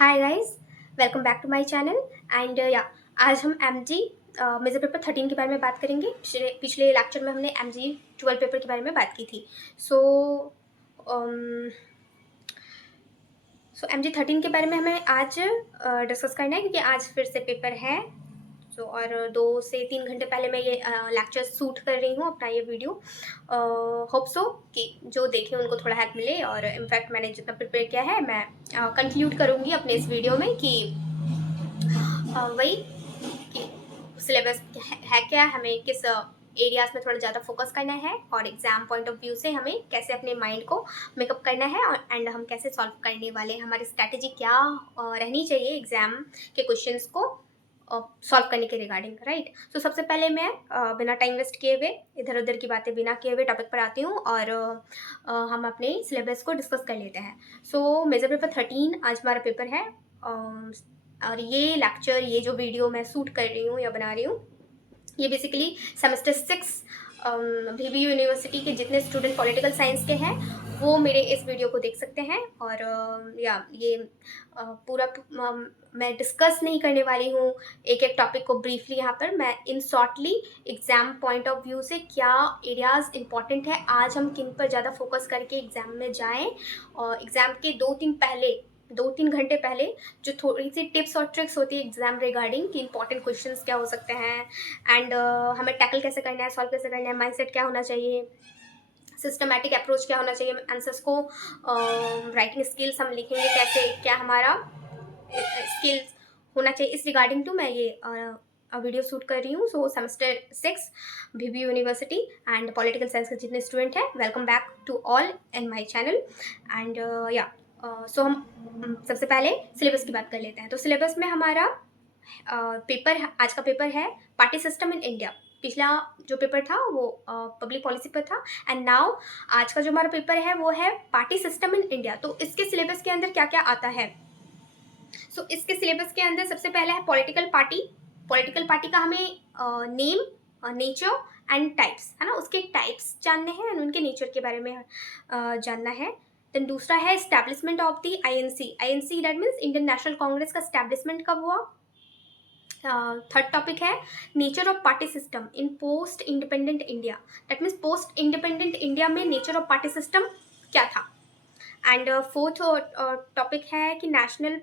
Hi guys, welcome back to my channel and या आज हम एमजी मेजर पेपर 13 के बारे में बात करेंगे। पिछले लेक्चर में हमने एमजी 12 पेपर के बारे में बात की थी। सो एमजी 13 के बारे में हमें आज डिस्कस करना है, क्योंकि आज फिर से पेपर है। और 2 से 3 घंटे पहले मैं ये लेक्चर शूट कर रही हूँ, अपना ये वीडियो। होप सो कि जो देखें उनको थोड़ा हेल्प मिले। और इनफैक्ट मैंने जितना प्रिपेयर किया है मैं कंक्लूड करूँगी अपने इस वीडियो में कि वही कि सिलेबस है क्या, हमें किस एरियाज में थोड़ा ज़्यादा फोकस करना है, और एग्जाम पॉइंट ऑफ व्यू से हमें कैसे अपने माइंड को मेकअप करना है, और एंड हम कैसे सॉल्व करने वाले हैं, हमारी स्ट्रैटेजी क्या रहनी चाहिए एग्जाम के क्वेश्चंस को सॉल्व करने के रिगार्डिंग, राइट। तो सबसे पहले मैं बिना टाइम वेस्ट किए हुए, इधर उधर की बातें बिना किए हुए टॉपिक पर आती हूँ, और हम अपने सिलेबस को डिस्कस कर लेते हैं। सो मेजर पेपर 13 आज हमारा पेपर है। और ये लेक्चर, ये जो वीडियो मैं शूट कर रही हूँ या बना रही हूँ, ये बेसिकली सेमेस्टर 6 VB यूनिवर्सिटी के जितने स्टूडेंट पॉलिटिकल साइंस के हैं वो मेरे इस वीडियो को देख सकते हैं। और या ये पूरा मैं डिस्कस नहीं करने वाली हूँ एक एक टॉपिक को ब्रीफली। यहाँ पर मैं इन shortly exam point of view से क्या एरियाज इंपॉर्टेंट है, आज हम किन पर ज़्यादा फोकस करके एग्जाम में जाएं, और एग्जाम के 2-3 घंटे पहले जो थोड़ी सी टिप्स और ट्रिक्स होती है एग्जाम रिगार्डिंग कि इंपॉर्टेंट क्वेश्चंस क्या हो सकते हैं, एंड हमें टैकल कैसे करना है, सॉल्व कैसे करना है, माइंडसेट क्या होना चाहिए, सिस्टमैटिक अप्रोच क्या होना चाहिए, आंसर्स को राइटिंग स्किल्स हम लिखेंगे कैसे, क्या हमारा स्किल्स होना चाहिए, इस रिगार्डिंग टू मैं ये वीडियो शूट कर रही हूँ। So semester 6 VB university and political science के जितने स्टूडेंट हैं, welcome back to all in my channel. And या सो हम सबसे पहले सिलेबस की बात कर लेते हैं। तो सिलेबस में हमारा पेपर, आज का पेपर है पार्टी सिस्टम इन इंडिया। पिछला जो पेपर था वो पब्लिक पॉलिसी पर था, एंड नाउ आज का जो हमारा पेपर है वो है पार्टी सिस्टम इन इंडिया। तो इसके सिलेबस के अंदर क्या क्या आता है? सो इसके सिलेबस के अंदर सबसे पहले है पॉलिटिकल पार्टी। पॉलिटिकल पार्टी का हमें नेम, नेचर एंड टाइप्स, है ना, उसके टाइप्स जानने हैं एंड उनके नेचर के बारे में जानना है। देन दूसरा है establishment of the INC. INC that means Indian National Congress का एस्टैब्लिशमेंट कब हुआ। थर्ड टॉपिक है nature of party system in post independent India. That means post independent India में नेचर ऑफ पार्टी सिस्टम क्या था। एंड फोर्थ टॉपिक है कि national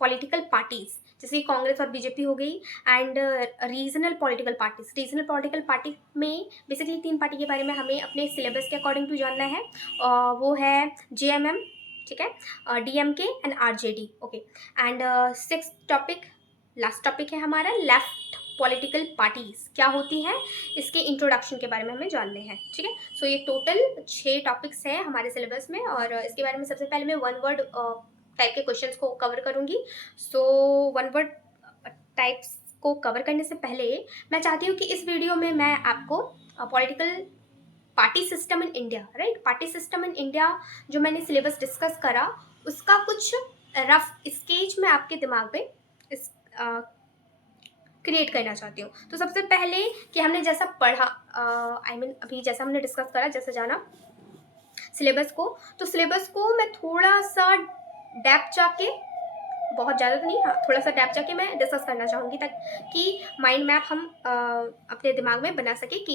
political parties, जैसे कांग्रेस और बीजेपी हो गई, and regional political parties. Regional political party में बेसिकली 3 पार्टी के बारे में हमें अपने सिलेबस के अकॉर्डिंग टू जानना है। वो है JMM, ठीक है, DMK and RJD, okay. And 6th topic, last topic है हमारा लेफ्ट पॉलिटिकल पार्टीज क्या होती हैं, इसके इंट्रोडक्शन के बारे में हमें जानने हैं, ठीक है। सो ये टोटल 6 टॉपिक्स हैं हमारे सिलेबस में, और इसके बारे में सबसे पहले मैं वन वर्ड टाइप के क्वेश्चंस को कवर करूंगी। सो वन वर्ड टाइप्स को कवर करने से पहले मैं चाहती हूँ कि इस वीडियो में मैं आपको political party system in India, right, party system in India जो मैंने सिलेबस डिस्कस करा उसका कुछ रफ स्केच मैं आपके दिमाग में इस क्रिएट करना चाहती हूँ। तो सबसे पहले कि हमने जैसा पढ़ा, अभी जैसा हमने डिस्कस करा, जैसा जाना सिलेबस को, तो सिलेबस को मैं थोड़ा सा डेप्थ जाके, बहुत ज़्यादा तो नहीं, हाँ थोड़ा सा डेप्थ जाके मैं डिस्कस करना चाहूँगी, ताकि माइंड मैप हम अपने दिमाग में बना सके कि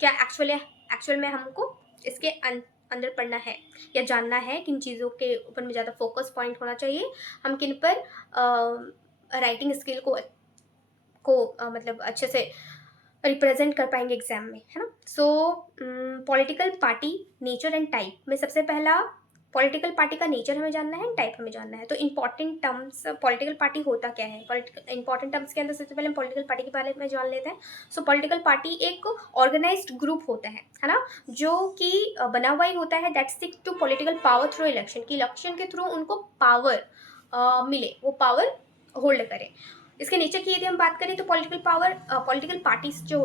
क्या एक्चुअल में हमको इसके अंदर पढ़ना है या जानना है, किन चीज़ों के ऊपर में ज़्यादा फोकस पॉइंट होना चाहिए, हम किन पर राइटिंग स्किल को मतलब अच्छे से रिप्रेजेंट कर पाएंगे एग्जाम में, है ना। सो political party nature and type में सबसे पहला पॉलिटिकल पार्टी का नेचर हमें जानना है, टाइप हमें जानना है। तो इंपॉर्टेंट टर्म्स, पॉलिटिकल पार्टी होता क्या है, इंपॉर्टेंट टर्म्स के अंदर सबसे पहले हम पॉलिटिकल पार्टी के बारे में जान लेते हैं। सो पॉलिटिकल पार्टी एक ऑर्गेनाइज्ड ग्रुप होता है ना, जो कि बना हुआ ही होता है that seek to political power through election, की इलेक्शन के थ्रू उनको पावर मिले, वो पावर होल्ड करें। इसके नेचर की यदि हम बात करें तो पॉलिटिकल पार्टीज जो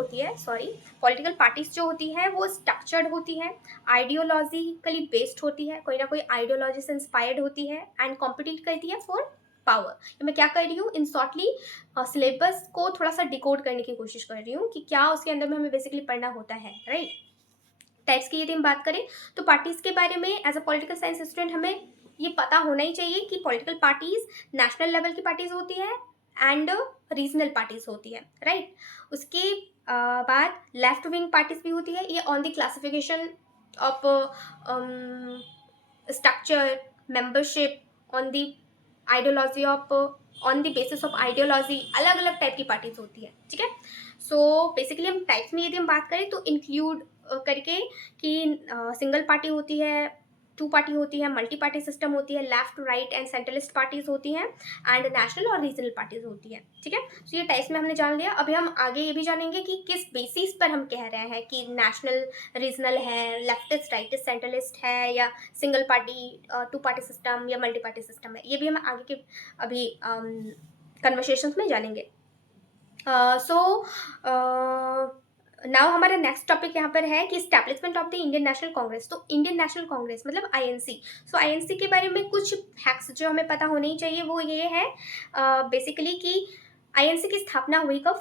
होती है वो स्ट्रक्चर्ड होती है, आइडियोलॉजिकली बेस्ड होती है, कोई ना कोई आइडियोलॉजी से इंस्पायर्ड होती है, एंड कॉम्पिटिट करती है फॉर पावर। मैं क्या कर रही हूँ, इन शॉर्टली सिलेबस को थोड़ा सा डिकोड करने की कोशिश कर रही हूँ कि क्या उसके अंदर में हमें बेसिकली पढ़ना होता है, राइट। टाइप्स की यदि हम बात करें तो पार्टीज के बारे में as a political science student हमें ये पता होना ही चाहिए कि पॉलिटिकल पार्टीज नेशनल लेवल की पार्टीज होती है एंड रीजनल पार्टीज होती है, राइट। उसके बाद लेफ्ट विंग पार्टीज भी होती है। ये on the classification of structure, membership, on the ideology of, on the basis of ideology, अलग अलग टाइप की पार्टीज होती है, ठीक है। सो बेसिकली हम टाइप्स में यदि हम बात करें तो इंक्लूड करके कि सिंगल पार्टी होती है, टू पार्टी होती है, मल्टी पार्टी सिस्टम होती है, left right and centralist parties होती हैं, एंड नेशनल और रीजनल पार्टीज होती है, ठीक है। तो ये टाइप्स में हमने जान लिया। अभी हम आगे ये भी जानेंगे कि किस बेसिस पर हम कह रहे हैं कि नेशनल रीजनल है, लेफ्टिस्ट राइटिस्ट सेंट्रलिस्ट है, या single party two party system या मल्टी पार्टी सिस्टम है। ये भी हम आगे के अभी कन्वर्सेशंस में जानेंगे। नाउ हमारा नेक्स्ट टॉपिक यहाँ पर है कि establishment of the Indian National Congress. तो इंडियन नेशनल कांग्रेस मतलब आईएनसी। सो आईएनसी के बारे में कुछ फैक्ट्स जो हमें पता होने ही चाहिए वो ये है बेसिकली कि आईएनसी की स्थापना हुई कब,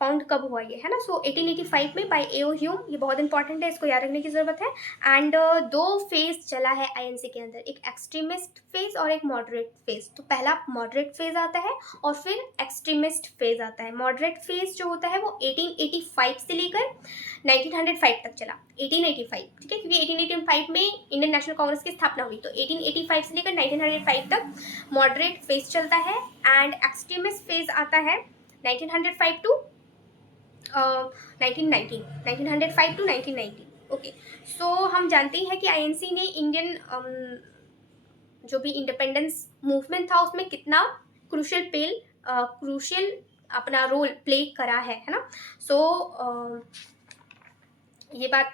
फाउंड कब हुआ ये, है ना। सो 1885 में बाय एओ ह्यूम। ये बहुत इंपॉर्टेंट है, इसको याद रखने की जरूरत है। एंड दो फेज चला है आईएनसी के अंदर, एक एक्सट्रीमिस्ट फेज और एक मॉडरेट फेज। तो पहला मॉडरेट फेज आता है और फिर एक्सट्रीमिस्ट फेज आता है। मॉडरेट फेज जो होता है वो 1885 से लेकर 1905 तक चला। 1885, ठीक है, क्योंकि 1885 में इंडियन नेशनल कांग्रेस की स्थापना हुई, तो 1885 से लेकर 1905 तक मॉडरेट फेज चलता है। एंड एक्सट्रीमिस्ट फेज आता है 1905 टू 1905 टू 1990। ओके, सो हम जानते हैं कि आईएनसी ने इंडियन जो भी इंडिपेंडेंस मूवमेंट था उसमें कितना क्रूशियल अपना रोल प्ले करा है ना। सो ये बात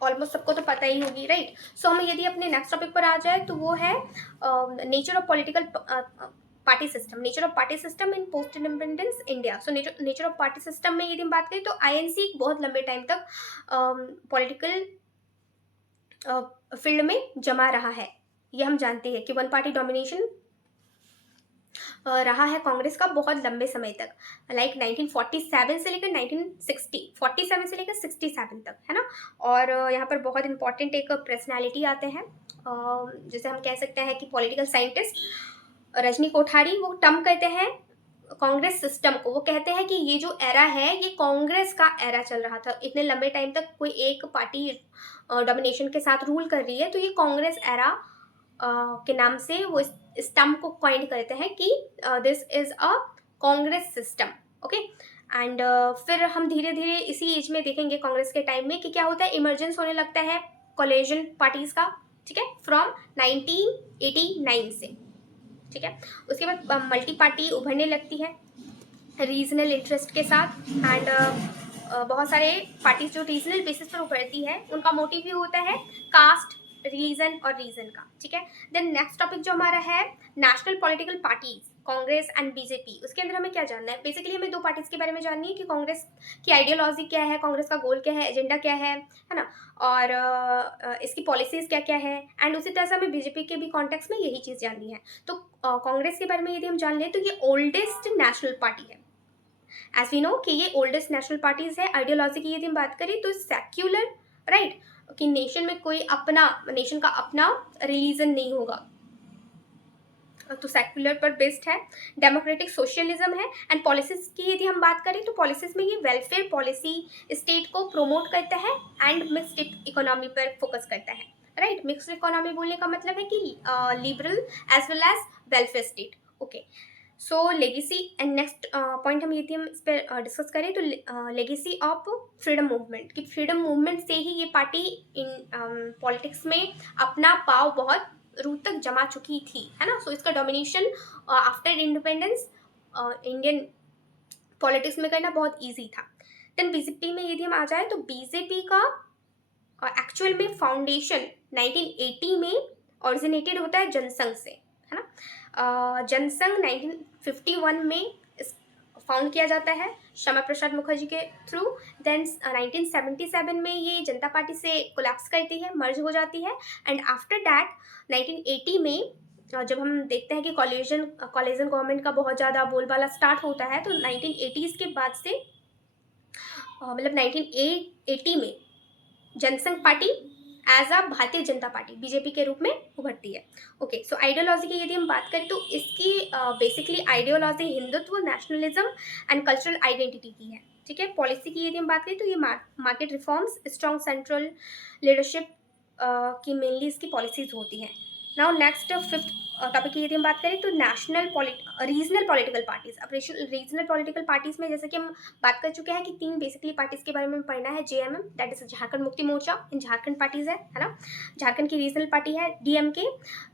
ऑलमोस्ट सबको तो पता ही होगी, राइट। सो हम यदि अपने नेक्स्ट टॉपिक पर आ जाए तो वो है nature of political party system. Nature of party system in post independence India. So nature of party system में यदि हम बात करें तो आईएनसी बहुत लंबे टाइम तक पॉलिटिकल फील्ड में जमा रहा है। ये हम जानते हैं कि वन पार्टी डोमिनेशन रहा है कांग्रेस का बहुत लंबे समय तक, लाइक 1947 से लेकर 47 से लेकर 67 तक, है ना। और यहाँ पर बहुत इंपॉर्टेंट एक पर्सनालिटी आते हैं, जैसे हम कह सकते हैं कि पॉलिटिकल साइंटिस्ट रजनी कोठारी, वो टर्म कहते हैं कांग्रेस सिस्टम को। वो कहते हैं कि ये जो एरा है ये कांग्रेस का एरा चल रहा था। इतने लंबे टाइम तक कोई एक पार्टी डोमिनेशन के साथ रूल कर रही है, तो ये कांग्रेस एरा के नाम से वो इस टर्म को कॉइन करते हैं कि this is a Congress system. Okay, and फिर हम धीरे धीरे इसी एज में देखेंगे कांग्रेस के टाइम में कि क्या होता है, इमर्जेंस होने लगता है कोलिजन पार्टीज का, ठीक है, फ्रॉम 1989 से, ठीक है। उसके बाद मल्टी पार्टी उभरने लगती है रीजनल इंटरेस्ट के साथ। एंड बहुत सारे पार्टीज जो रीजनल बेसिस पर उभरती है उनका मोटिव भी होता है कास्ट, रिलीजन और रीजन का, ठीक है। देन नेक्स्ट टॉपिक जो हमारा है national political parties, Congress and BJP. उसके अंदर हमें क्या जानना है, बेसिकली हमें दो पार्टीज के बारे में जाननी है कि कांग्रेस की आइडियोलॉजी क्या है, कांग्रेस का गोल क्या है, एजेंडा क्या है ना, और इसकी पॉलिसीज क्या क्या है। एंड उसी तरह से हमें बीजेपी के भी कॉन्टेक्स्ट में यही चीज़ जाननी है। तो कांग्रेस के बारे में यदि हम जान लें तो ये ओल्डेस्ट नेशनल पार्टी है, एज वी नो कि ये ओल्डेस्ट नेशनल पार्टीज है। आइडियोलॉजी की यदि हम बात करें तो सेक्युलर, राइट, कि नेशन में कोई अपना, नेशन का अपना रिलीजन नहीं होगा, तो सेक्युलर पर बेस्ड है। डेमोक्रेटिक सोशलिज्म है। एंड पॉलिसीज की यदि हम बात करें तो पॉलिसीज में ये वेलफेयर पॉलिसी स्टेट को प्रोमोट करता है एंड मिक्स्ड इकोनॉमी पर फोकस करता है, राइट। मिक्स्ड इकोनॉमी बोलने का मतलब है कि liberal as well as welfare state. Okay, so legacy and next point हम यदि हम इस पर डिस्कस करें तो लेगेसी ऑफ फ्रीडम मूवमेंट, कि फ्रीडम मूवमेंट से ही ये पार्टी इन पॉलिटिक्स में अपना पाव बहुत रूट तक जमा चुकी थी, है ना। सो इसका domination after independence Indian politics में करना बहुत ईजी था। देन बीजेपी में यदि हम आ जाए तो बीजेपी का एक्चुअल में फाउंडेशन 1980 में ओरिजिनेटेड होता है जनसंघ से, है ना। जनसंघ 1951 में फाउंड किया जाता है श्यामा प्रसाद मुखर्जी के थ्रू। देन 1977 में ये जनता पार्टी से कोलैप्स करती है, मर्ज हो जाती है। एंड आफ्टर दैट 1980 में जब हम देखते हैं कि कॉलेजन गवर्नमेंट का बहुत ज़्यादा बोलबाला स्टार्ट होता है, तो 1980s के बाद से मतलब 1980 में Jansangh party as a Bharatiya Janata party BJP के रूप में उभरती है। ओके, सो आइडियोलॉजी की यदि हम बात करें तो इसकी basically ideology Hindutva, nationalism and cultural identity की है। ठीक है, पॉलिसी की यदि हम बात करें तो ये market reforms, strong central leadership की मेनली इसकी पॉलिसीज होती हैं। नाउ नेक्स्ट फिफ्थ टॉपिक की यदि हम बात करें तो रीजनल पॉलिटिकल पार्टीज। अब रीजनल पॉलिटिकल पार्टीज में जैसे कि हम बात कर चुके हैं कि 3 बेसिकली पार्टीज के बारे में पढ़ना है। JMM, that is Jharkhand Mukti Morcha, in Jharkhand parties है ना। झारखंड की रीजनल पार्टी है डीएमके।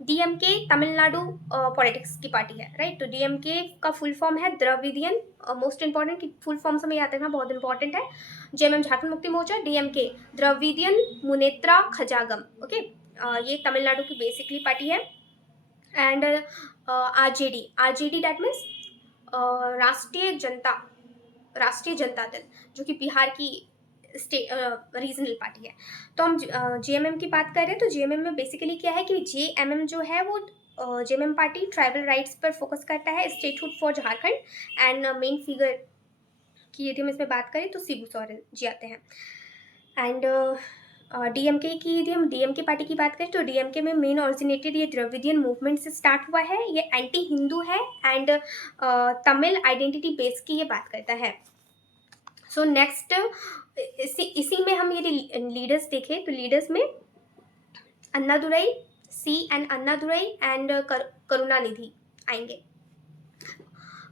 डीएमके तमिलनाडु पॉलिटिक्स की पार्टी है, राइट। तो डीएमके का फुल फॉर्म है द्रविडियन, मोस्ट इंपॉर्टेंट कि फुल फॉर्म से हमें याद रखना बहुत इंपॉर्टेंट है। जेएमएम झारखंड मुक्ति मोर्चा, डीएमके द्रविडियन मुनेत्रा खजागम। ओके, ये तमिलनाडु की बेसिकली पार्टी है। And RJD, RJD that means राष्ट्रीय जनता दल, जो कि बिहार की रीजनल पार्टी है। तो हम जेएमएम की बात कर रहे हैं तो जेएमएम में बेसिकली क्या है कि जेएमएम जो है वो जेएमएम पार्टी ट्राइबल राइट्स पर फोकस करता है, statehood for Jharkhand. And main figure की यदि हम इसमें बात करें तो शिबू सोरेन जी आते हैं। एंड डीएमके की यदि हम डीएमके पार्टी की बात करें तो डीएमके में मेन ऑरिजिनेटेड ये द्रविडियन मूवमेंट से स्टार्ट हुआ है। ये एंटी हिंदू है एंड तमिल आइडेंटिटी बेस की ये बात करता है। सो नेक्स्ट इसी में हम यदि लीडर्स देखें तो लीडर्स में अन्नादुरई, सी एंड अन्नादुरई एंड करुणानिधि आएंगे।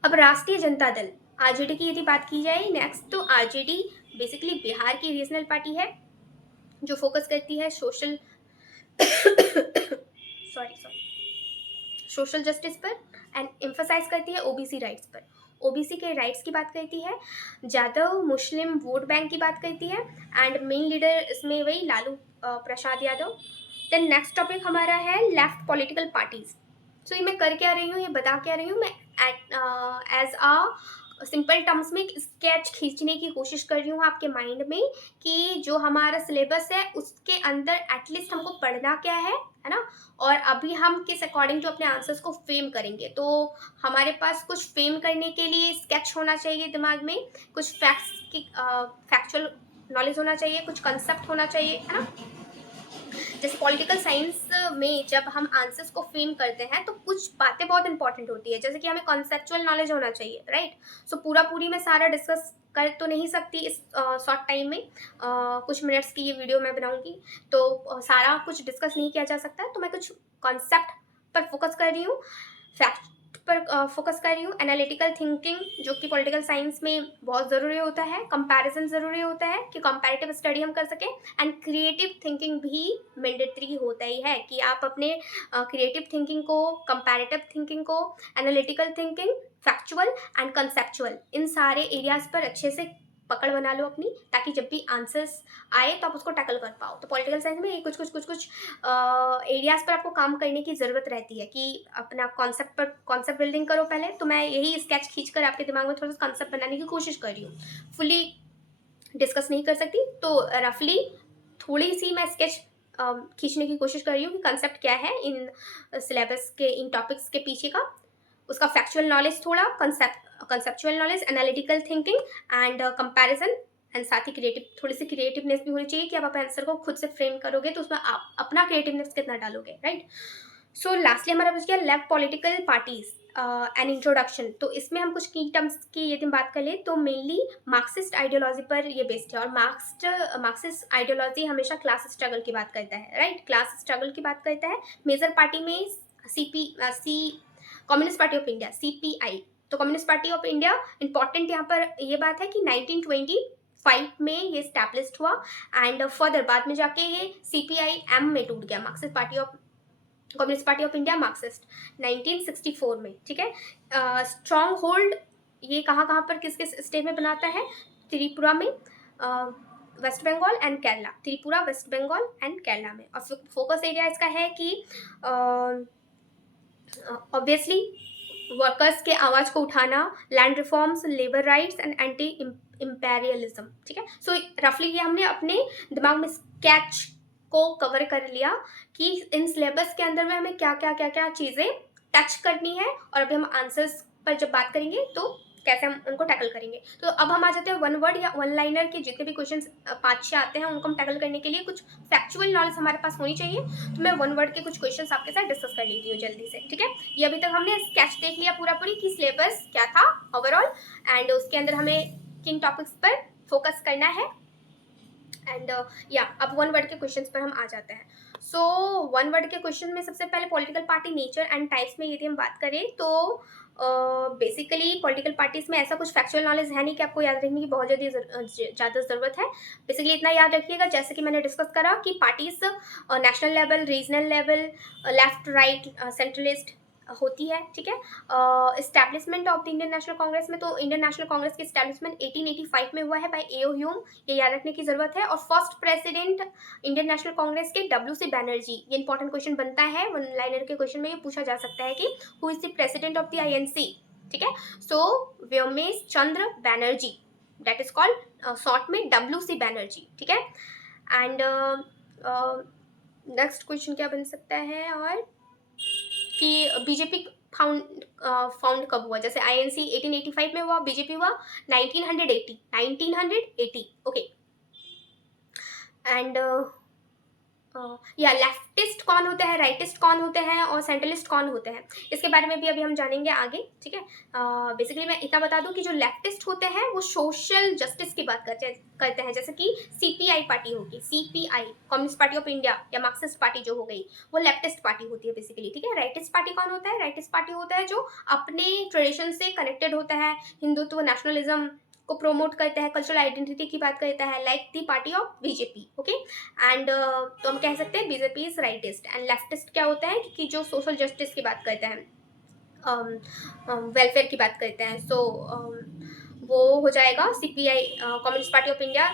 अब राष्ट्रीय जनता दल आरजेडी की यदि बात की जाए नेक्स्ट, तो आरजेडी बेसिकली बिहार की रीजनल पार्टी है जो फोकस करती है सोशल सोशल जस्टिस पर एंड एम्फसाइज करती है ओबीसी राइट्स पर। ओबीसी के राइट्स की बात करती है, यादव मुस्लिम वोट बैंक की बात करती है एंड मेन लीडर इसमें वही Lalu Prasad Yadav. Then next topic हमारा है लेफ्ट पॉलिटिकल पार्टीज। सो ये मैं कर क्या रही हूँ, ये बता क्या रही हूँ, मैं एज अ सिंपल टर्म्स में एक स्केच खींचने की कोशिश कर रही हूँ आपके माइंड में कि जो हमारा सिलेबस है उसके अंदर एटलीस्ट हमको पढ़ना क्या है ना, और अभी हम किस अकॉर्डिंग जो अपने आंसर्स को फ्रेम करेंगे। तो हमारे पास कुछ फ्रेम करने के लिए स्केच होना चाहिए दिमाग में, कुछ फैक्ट्स की फैक्चुअल नॉलेज होना चाहिए, कुछ कंसेप्ट होना चाहिए, है ना। जैसे पॉलिटिकल साइंस में जब हम आंसर्स को फ्रेम करते हैं तो कुछ बातें बहुत इंपॉर्टेंट होती है, जैसे कि हमें कॉन्सेप्चुअल नॉलेज होना चाहिए, राइट। सो पूरी मैं सारा डिस्कस कर तो नहीं सकती इस शॉर्ट टाइम में, कुछ मिनट्स की ये वीडियो मैं बनाऊंगी तो सारा कुछ डिस्कस नहीं किया जा सकता, तो मैं कुछ कॉन्सेप्ट पर फोकस कर रही हूँ, फैक्ट पर फोकस कर रही हूँ, एनालिटिकल थिंकिंग जो कि पॉलिटिकल साइंस में बहुत ज़रूरी होता है, कंपैरिजन ज़रूरी होता है कि कंपैरेटिव स्टडी हम कर सकें, एंड क्रिएटिव थिंकिंग भी मैंडेटरी होता ही है कि आप अपने क्रिएटिव थिंकिंग को, कंपैरेटिव थिंकिंग को, analytical thinking, factual and conceptual, इन सारे एरियाज पर अच्छे से पकड़ बना लो अपनी, ताकि जब भी आंसर्स आए तो आप उसको टैकल कर पाओ। तो पॉलिटिकल साइंस में ये कुछ एरियाज पर आपको काम करने की ज़रूरत रहती है कि अपना कॉन्सेप्ट बिल्डिंग करो पहले। तो मैं यही स्केच खींचकर आपके दिमाग में थोड़ा सा कॉन्सेप्ट बनाने की कोशिश कर रही हूँ, फुली डिस्कस नहीं कर सकती, तो रफली थोड़ी सी मैं स्केच खींचने की कोशिश कर रही हूँ कि कंसेप्ट क्या है इन सिलेबस के, इन टॉपिक्स के पीछे का, उसका फैक्चुअल नॉलेज, थोड़ा conceptual knowledge, analytical thinking and comparison, and साथ ही थोड़ी सी क्रिएटिवनेस भी होनी चाहिए कि आप अपने आंसर को खुद से फ्रेम करोगे तो उसमें आप अपना क्रिएटिवनेस कितना डालोगे, राइट। सो लास्टली हमारा बच गया left political parties an introduction. तो इसमें हम कुछ की टर्म्स की यदि हम बात कर लें तो मेनली मार्क्सिस्ट आइडियोलॉजी पर ये बेस्ड है, और मार्क्सिस्ट आइडियोलॉजी हमेशा क्लास स्ट्रगल की बात करता है, राइट, क्लास स्ट्रगल की बात करता है। मेजर पार्टी में communist party of India, CPI. तो communist party of India important यहाँ पर ये बात है कि 1925 में ये स्टैब्लिश्ड हुआ एंड फर्दर बाद में जाके ये सीपीआई-एम में टूट गया, Marxist party of communist party of India Marxist, 1964 में, ठीक है। स्ट्रॉन्ग होल्ड ये कहाँ पर किस किस स्टेट में बनाता है, त्रिपुरा में, West Bengal and Kerala, Tripura, West Bengal and Kerala में। और फोकस एरिया इसका है कि ऑब्वियसली वर्कर्स के आवाज़ को उठाना, land reforms, labour rights and anti imperialism, ठीक है। सो रफली ये हमने अपने दिमाग में स्केच को कवर कर लिया कि इन सिलेबस के अंदर में हमें क्या क्या चीज़ें टच करनी है, और अभी हम आंसर्स पर जब बात करेंगे तो कैसे हम उनको टैकल करेंगे। तो अब हम आ जाते हैं वन वर्ड या वन लाइनर के जितने भी क्वेश्चन 5-6 आते हैं, उनको हम टैकल करने के लिए कुछ फैक्चुअल नॉलेज हमारे पास होनी चाहिए। तो मैं वन वर्ड के कुछ क्वेश्चन आपके साथ डिस्कस कर लेती हूँ जल्दी से, ठीक है। ये अभी तक हमने स्केच देख लिया पूरा पूरी कि सिलेबस क्या था ओवरऑल, एंड उसके अंदर हमें किन टॉपिक्स पर फोकस करना है, एंड या अब वन वर्ड के क्वेश्चंस पर हम आ जाते हैं। सो वन वर्ड के क्वेश्चन में सबसे पहले political party nature and types में यदि हम बात करें तो बेसिकली पॉलिटिकल पार्टीज में ऐसा कुछ फैक्चुअल नॉलेज है नहीं कि आपको याद रखने की बहुत ज़्यादा ज़रूरत है। बेसिकली इतना याद रखिएगा, जैसे कि मैंने डिस्कस करा कि parties national level, regional level, left right, centralist होती है, ठीक है। Establishment of the Indian National Congress में तो इंडियन नेशनल कांग्रेस की इस्टेब्लिशमेंट 1885 में हुआ है बाय ए.ओ. ह्यूम, ये याद रखने की जरूरत है। और first president Indian National Congress के W.C. बैनर्जी, ये इंपॉर्टेंट क्वेश्चन बनता है, वन लाइनर के क्वेश्चन में ये पूछा जा सकता है कि who is the president of the INC, ठीक है। So Womesh Chandra Banerjee, that is called short में W.C. बैनर्जी, ठीक है। एंड नेक्स्ट क्वेश्चन क्या बन सकता है और कि बीजेपी फाउंड कब हुआ, जैसे INC 1885 में हुआ, बीजेपी हुआ 1980, ओके। एंड या लेफ्टिस्ट कौन होते हैं, राइटिस्ट कौन होते हैं और सेंट्रलिस्ट कौन होते हैं, इसके बारे में भी अभी हम जानेंगे आगे, ठीक है। बेसिकली मैं इतना बता दूं कि जो लेफ्टिस्ट होते हैं वो सोशल जस्टिस की बात करते हैं, जैसे कि CPI पार्टी होगी, CPI communist party of India या मार्क्सिस्ट पार्टी जो हो गई, वो लेफ्टिस्ट पार्टी होती है बेसिकली, ठीक है। राइटिस्ट पार्टी कौन होता है, राइटिस्ट पार्टी होता है जो अपने ट्रेडिशन से कनेक्टेड होता है, हिंदुत्व, नेशनलिज्म को प्रोमोट करता है, कल्चरल आइडेंटिटी की बात करता है, like the party of BJP, okay. And तो हम कह सकते हैं BJP is rightist. And leftist क्या होता है कि जो सोशल जस्टिस की बात करते हैं, वेलफेयर की बात करते हैं, सो वो हो जाएगा CPI communist party of India,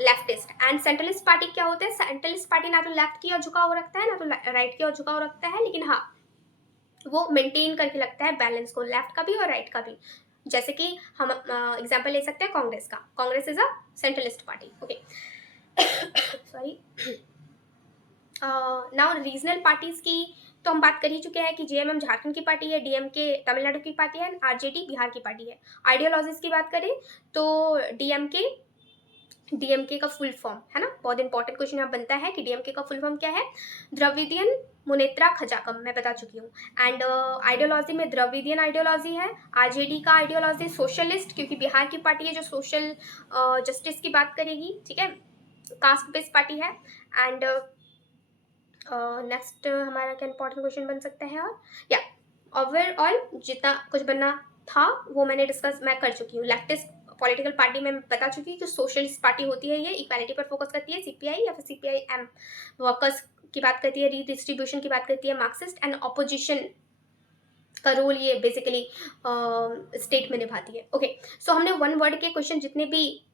leftist. And centralist party क्या होता है, सेंट्रलिस्ट पार्टी ना तो लेफ्ट की ओर झुकाव रखता है ना तो राइट की ओर झुकाव रखता है, लेकिन हाँ वो मेंटेन करके लगता है बैलेंस को, लेफ्ट का भी और राइट का भी। जैसे कि हम एग्जांपल ले सकते हैं कांग्रेस का, Congress is a centralist party, okay. Sorry. Now regional parties की तो हम बात कर ही चुके हैं कि JMM झारखंड की पार्टी है, DMK तमिलनाडु की पार्टी है, RJD बिहार की पार्टी है। आइडियोलॉजीज की बात करें तो DMK का फुल फॉर्म है ना, बहुत इंपॉर्टेंट क्वेश्चन यहाँ बनता है कि DMK का फुल फॉर्म क्या है, द्रविडियन मुनेत्रा खजाकम, मैं बता चुकी हूँ। एंड आइडियोलॉजी में द्रविडियन आइडियोलॉजी है, RJD का आइडियोलॉजी सोशलिस्ट, क्योंकि बिहार की पार्टी है जो सोशल जस्टिस की बात करेगी, ठीक है, कास्ट बेस्ड पार्टी है। एंड नेक्स्ट हमारा क्या इंपॉर्टेंट क्वेश्चन बन सकता है, और या ओवरऑल जितना कुछ बनना था वो मैंने डिस्कस मैं कर चुकी हूँ। लेफ्टिस्ट पॉलिटिकल पार्टी में बता चुकी हूँ कि सोशलिस्ट पार्टी होती है, ये इक्वालिटी पर फोकस करती है, CPI या फिर CPIM वर्कर्स की बात करती है, रीडिस्ट्रीब्यूशन की बात करती है, मार्क्सिस्ट एंड ऑपोजिशन का रोल ये बेसिकली स्टेट में निभाती है, ओके। सो हमने वन वर्ड के क्वेश्चन जितने भी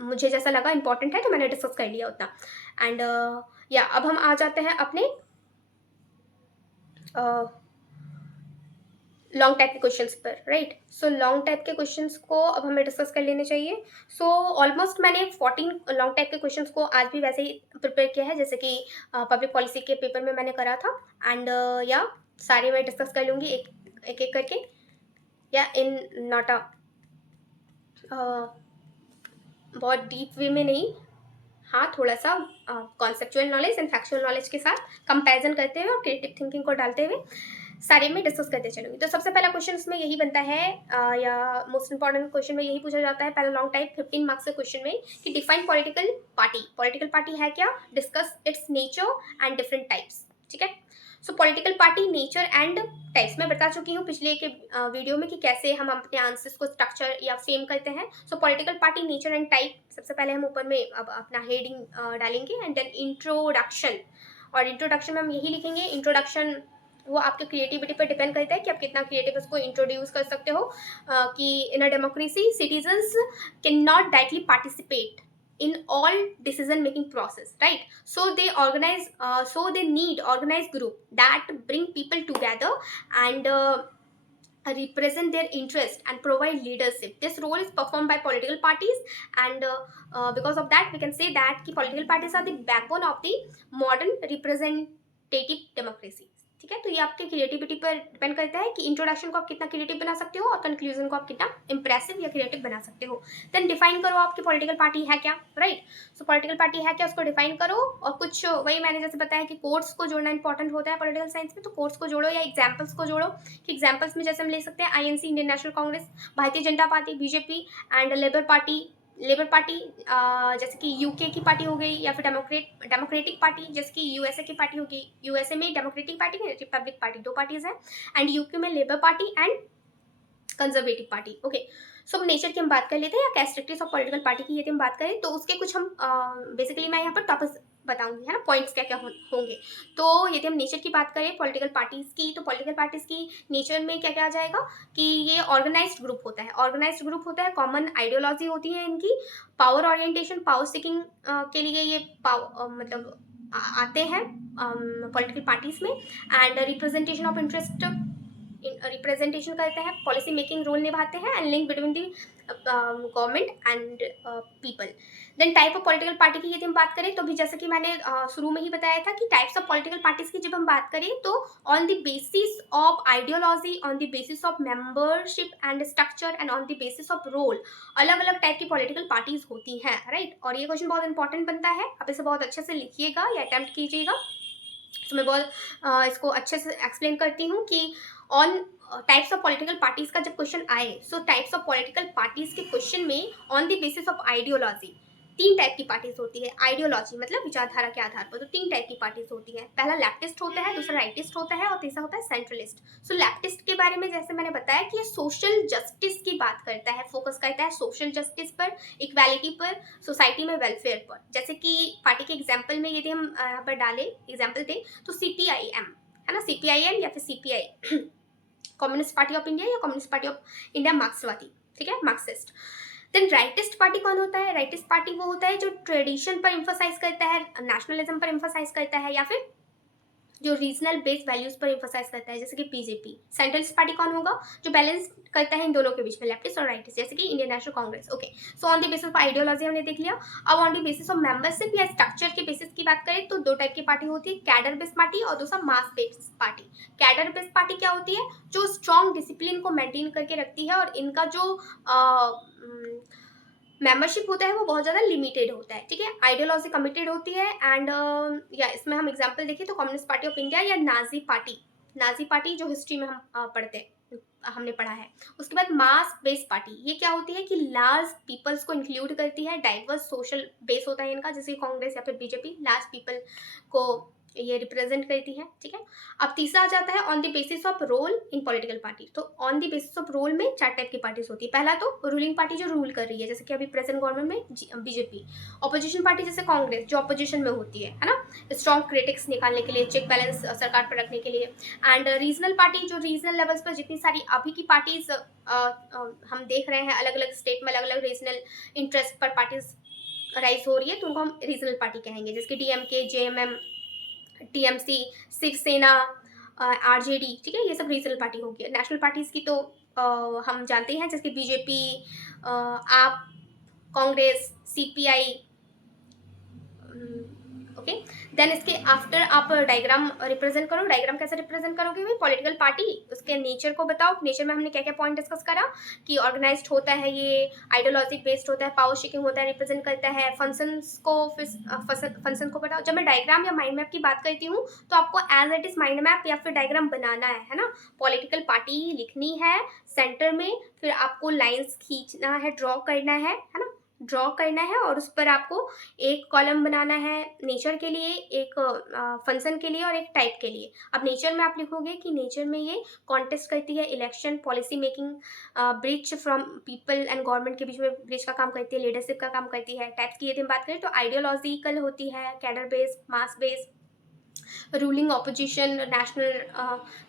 मुझे जैसा लगा इंपॉर्टेंट है तो मैंने डिस्कस कर लिया उतना। एंड या अब हम आ जाते हैं अपने लॉन्ग टाइप के क्वेश्चंस पर, राइट। सो लॉन्ग टाइप के क्वेश्चंस को अब हमें डिस्कस कर लेने चाहिए। सो ऑलमोस्ट मैंने 14 लॉन्ग टाइप के क्वेश्चंस को आज भी वैसे ही प्रिपेयर किया है जैसे कि पब्लिक पॉलिसी के पेपर में मैंने करा था। एंड या सारे मैं डिस्कस कर लूँगी एक एक करके, या इन नॉट अ बहुत डीप वे में नहीं, हाँ थोड़ा सा conceptual knowledge and factual knowledge के साथ कंपैरिजन करते हुए और क्रिएटिव थिंकिंग को डालते हुए सारे में डिस्कस करते चलूंगी। तो सबसे पहला क्वेश्चन इसमें यही बनता है, या मोस्ट इंपॉर्टेंट क्वेश्चन में यही पूछा जाता है पहला लॉन्ग टाइप 15 मार्क्स के क्वेश्चन में कि define political party. Political party है क्या, discuss it's nature and different types, ठीक है। सो political party nature and types मैं बता चुकी हूँ पिछले के वीडियो में कि कैसे हम अपने आंसर्स को स्ट्रक्चर या फ्रेम करते हैं। सो political party nature and type, सबसे पहले हम ऊपर में अब अपना हेडिंग डालेंगे एंड देन इंट्रोडक्शन, और इंट्रोडक्शन में हम यही लिखेंगे, इंट्रोडक्शन वो आपके क्रिएटिविटी पर डिपेंड करता है कि आप कितना क्रिएटिव उसको इंट्रोड्यूस कर सकते हो, कि in a democracy citizens can not directly participate in all decision making process, right? So they organize, so they need organized group that bring people together and represent their interest and provide leadership. This role is performed by political parties, and because of that we can say that ki political parties are the backbone of the modern representative democracy, ठीक है। तो ये आपके creativity पर depend करता है कि introduction को आप कितना क्रिएटिव बना सकते हो और कंक्लूजन को आप कितना इंप्रेसिव या क्रिएटिव बना सकते हो। देन डिफाइन करो आपकी पॉलिटिकल पार्टी है क्या, राइट। सो पॉलिटिकल पार्टी है क्या, उसको डिफाइन करो। और कुछ वही मैंने जैसे बताया कि कोर्स को जोड़ना इंपॉर्टेंट होता है पॉलिटिकल साइंस में, तो कोर्स को जोड़ो या एग्जाम्पल्स को जोड़ो कि एग्जाम्पल्स में जैसे हम ले सकते हैं आईएनसी इंडियन नेशनल कांग्रेस, भारतीय Janata party BJP and labour party जैसे कि यूके की पार्टी हो गई, या फिर डेमोक्रेटिक पार्टी जैसे कि यूएसए की पार्टी हो गई। यूएसए में डेमोक्रेटिक पार्टी है, रिपब्लिक पार्टी, दो पार्टीज हैं। एंड यूके में labour party and conservative party. Okay, so nature की हम बात कर लेते हैं या कैरेक्टरिस्टिक्स ऑफ पॉलिटिकल पार्टी की यदि हम बात करें तो उसके कुछ हम बेसिकली मैं यहाँ पर टॉपिक्स बताऊंगी, है ना, पॉइंट्स क्या क्या होंगे। तो यदि हम नेचर की बात करें पॉलिटिकल पार्टीज की, तो पॉलिटिकल पार्टीज की नेचर में क्या क्या आ जाएगा कि ये ऑर्गेनाइज्ड ग्रुप होता है, कॉमन आइडियोलॉजी होती है इनकी, पावर ओरिएंटेशन, पावर सीकिंग के लिए ये मतलब आते हैं पॉलिटिकल पार्टीज में। And representation of interest representation करते हैं, पॉलिसी मेकिंग रोल निभाते हैं and link between the government and people. Then type of political party की यदि हम बात करें तो भी जैसे कि मैंने शुरू में ही बताया था कि टाइप्स ऑफ पॉलिटिकल पार्टीज की जब हम बात करें तो on the basis of ideology, on the basis of membership and structure and on the basis of role अलग अलग टाइप की पॉलिटिकल पार्टीज होती हैं, राइट। और ये क्वेश्चन बहुत इंपॉर्टेंट बनता है, आप इसे बहुत अच्छे से लिखिएगा या अटेम्प्ट कीजिएगा। तो मैं बहुत इसको अच्छे से एक्सप्लेन करती हूँ कि on types of political parties का जब क्वेश्चन आए, सो टाइप्स ऑफ पॉलिटिकल पार्टीज के क्वेश्चन में on the basis of ideology तीन टाइप की पार्टीज होती है। आइडियोलॉजी मतलब विचारधारा के आधार पर, तो तीन टाइप की पार्टीज होती है। पहला लेफ्टिस्ट होता है, दूसरा राइटिस्ट होता है और तीसरा होता है सेंट्रलिस्ट। सो लेफ्टिस्ट के बारे में जैसे मैंने बताया कि ये सोशल जस्टिस की बात करता है, फोकस करता है सोशल जस्टिस पर, इक्वालिटी पर, सोसाइटी में वेलफेयर पर। जैसे कि पार्टी के एग्जाम्पल में यदि हम यहाँ पर डालें एग्जाम्पल दें तो सीपीआईएम, है ना, सीपीआईएम या फिर CPI communist party of India या कम्युनिस्ट पार्टी ऑफ इंडिया मार्क्सवादी, ठीक है, मार्क्सिस्ट। देन राइटिस्ट पार्टी कौन होता है? राइटिस्ट पार्टी वो होता है जो ट्रेडिशन पर एम्फसाइज करता है, नेशनलिज्म पर एम्फसाइज करता है, या फिर जो रीजनल बेस्ड वैल्यूज पर एम्फसाइज करता है, जैसे कि बीजेपी। सेंट्रलिस्ट पार्टी कौन होगा? जो बैलेंस करता है इन दोनों के बीच में, लेफ्टिस्ट और राइटिस्ट, जैसे कि Indian National Congress. Okay, so on the basis of ideology हमने देख लिया। अब on the basis of membership या स्ट्रक्चर के बेसिस की बात करें तो दो टाइप की पार्टी होती है, कैडर बेस्ड पार्टी और दूसरा मास based party. Cadre based party क्या होती है? जो स्ट्रॉन्ग डिसिप्लिन को मेंटेन करके रखती है और इनका जो मेंबरशिप होता है वो बहुत ज़्यादा लिमिटेड होता है, ठीक है, आइडियोलॉजी कमिटेड होती है। एंड या इसमें हम एग्जांपल देखें तो कम्युनिस्ट पार्टी ऑफ इंडिया या नाजी पार्टी जो हिस्ट्री में हम पढ़ते हैं, हमने पढ़ा है। उसके बाद मास बेस्ड पार्टी, ये क्या होती है कि लार्ज पीपल्स को इंक्लूड करती है, डाइवर्स सोशल बेस होता है इनका, जैसे कांग्रेस या फिर बीजेपी लार्ज पीपल को ये रिप्रेजेंट करती है, ठीक है। अब तीसरा आ जाता है on the basis of role in political party. तो on the basis of role में चार टाइप की पार्टीज होती है। पहला तो रूलिंग पार्टी जो रूल कर रही है, जैसे कि अभी प्रेजेंट गवर्नमेंट में बीजेपी। ऑपोजिशन पार्टी जैसे कांग्रेस जो अपोजिशन में होती है ना, स्ट्रॉन्ग क्रिटिक्स निकालने के लिए, चेक बैलेंस सरकार पर रखने के लिए। एंड रीजनल पार्टी जो रीजनल लेवल्स पर जितनी सारी अभी की पार्टीज हम देख रहे हैं, अलग अलग स्टेट में अलग अलग रीजनल इंटरेस्ट पर पार्टीज राइज हो रही है, तो उनको हम रीजनल पार्टी कहेंगे, जैसे कि DMK, JMM, TMC, Shivsena, RJD, ठीक है, ये सब रीजनल पार्टी होगी। नेशनल पार्टीज की तो हम जानते हैं, जैसे BJP, AAP, Congress, CPI. Okay, then इसके आफ्टर आप डायग्राम रिप्रेजेंट करो। डायग्राम कैसे रिप्रेजेंट करोगे भाई? पॉलिटिकल पार्टी, उसके नेचर को बताओ। नेचर में हमने क्या क्या पॉइंट डिस्कस करा कि ऑर्गेनाइज्ड होता है, ये आइडियोलॉजी बेस्ड होता है, पावर शेकिंग होता है, रिप्रेजेंट करता है, फंक्शंस को बताओ। जब मैं डायग्राम या माइंड मैप की बात करती हूँ तो आपको as it is mind map या फिर डायग्राम बनाना है ना। पॉलिटिकल पार्टी लिखनी है सेंटर में, फिर आपको लाइन्स खींचना है, ड्रॉ करना है ना, ड्रॉ करना है, और उस पर आपको एक कॉलम बनाना है नेचर के लिए, एक फंक्शन के लिए और एक टाइप के लिए। अब नेचर में आप लिखोगे कि नेचर में ये कॉन्टेस्ट करती है, election, policy making, bridge from people and government के बीच में ब्रिज का काम करती है, लीडरशिप का काम करती है। टाइप्स की यदि हम बात करें तो आइडियोलॉजिकल होती है, कैडर बेस्ड, मास बेस्ड, रूलिंग, ऑपोजिशन, नेशनल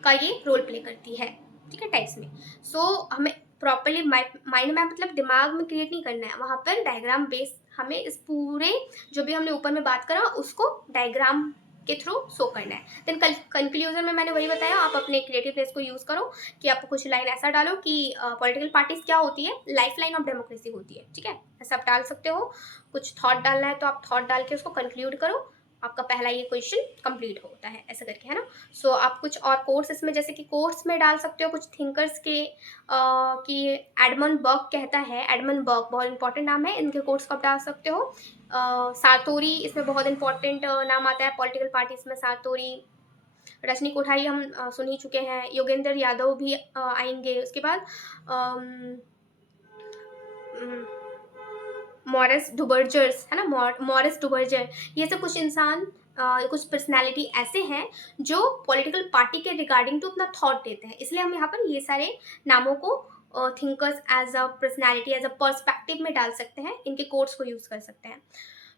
का ये रोल प्ले करती है, ठीक है, टाइप्स में। सो हमें प्रॉपरली माइंड मैप मतलब दिमाग में क्रिएट नहीं करना है, वहाँ पर डायग्राम बेस हमें इस पूरे जो भी हमने ऊपर में बात करा उसको डायग्राम के थ्रू शो करना है। देन कंक्लूजन में मैंने वही बताया, आप अपने क्रिएटिवनेस को यूज़ करो कि आप कुछ लाइन ऐसा डालो कि पॉलिटिकल पार्टीज क्या होती है, लाइफ लाइन ऑफ डेमोक्रेसी होती है, ठीक है, ऐसा आप डाल सकते हो। कुछ थॉट डालना है तो आप थॉट डाल के उसको कंक्लूड करो, आपका पहला ये क्वेश्चन कंप्लीट होता है, ऐसा करके, है ना। सो आप कुछ और कोर्स इसमें, जैसे कि कोर्स में डाल सकते हो कुछ थिंकर्स के, कि एडमंड बर्ग कहता है, एडमंड बर्ग बहुत इंपॉर्टेंट नाम है, इनके कोर्स को आप डाल सकते हो। सातोरी इसमें बहुत इंपॉर्टेंट नाम आता है पॉलिटिकल पार्टीज में, सातोरी। रजनी कोठारी हम सुन ही चुके हैं, योगेंद्र यादव भी आएंगे। उसके बाद मॉरिस डुबर्जर्स, है ना, मॉरिस डुबर्जर, ये सब कुछ इंसान, कुछ पर्सनालिटी ऐसे हैं जो पॉलिटिकल पार्टी के रिगार्डिंग तो अपना थॉट देते हैं, इसलिए हम यहाँ पर ये सारे नामों को thinkers as a personality, as a perspective में डाल सकते हैं, इनके कोर्स को यूज़ कर सकते हैं।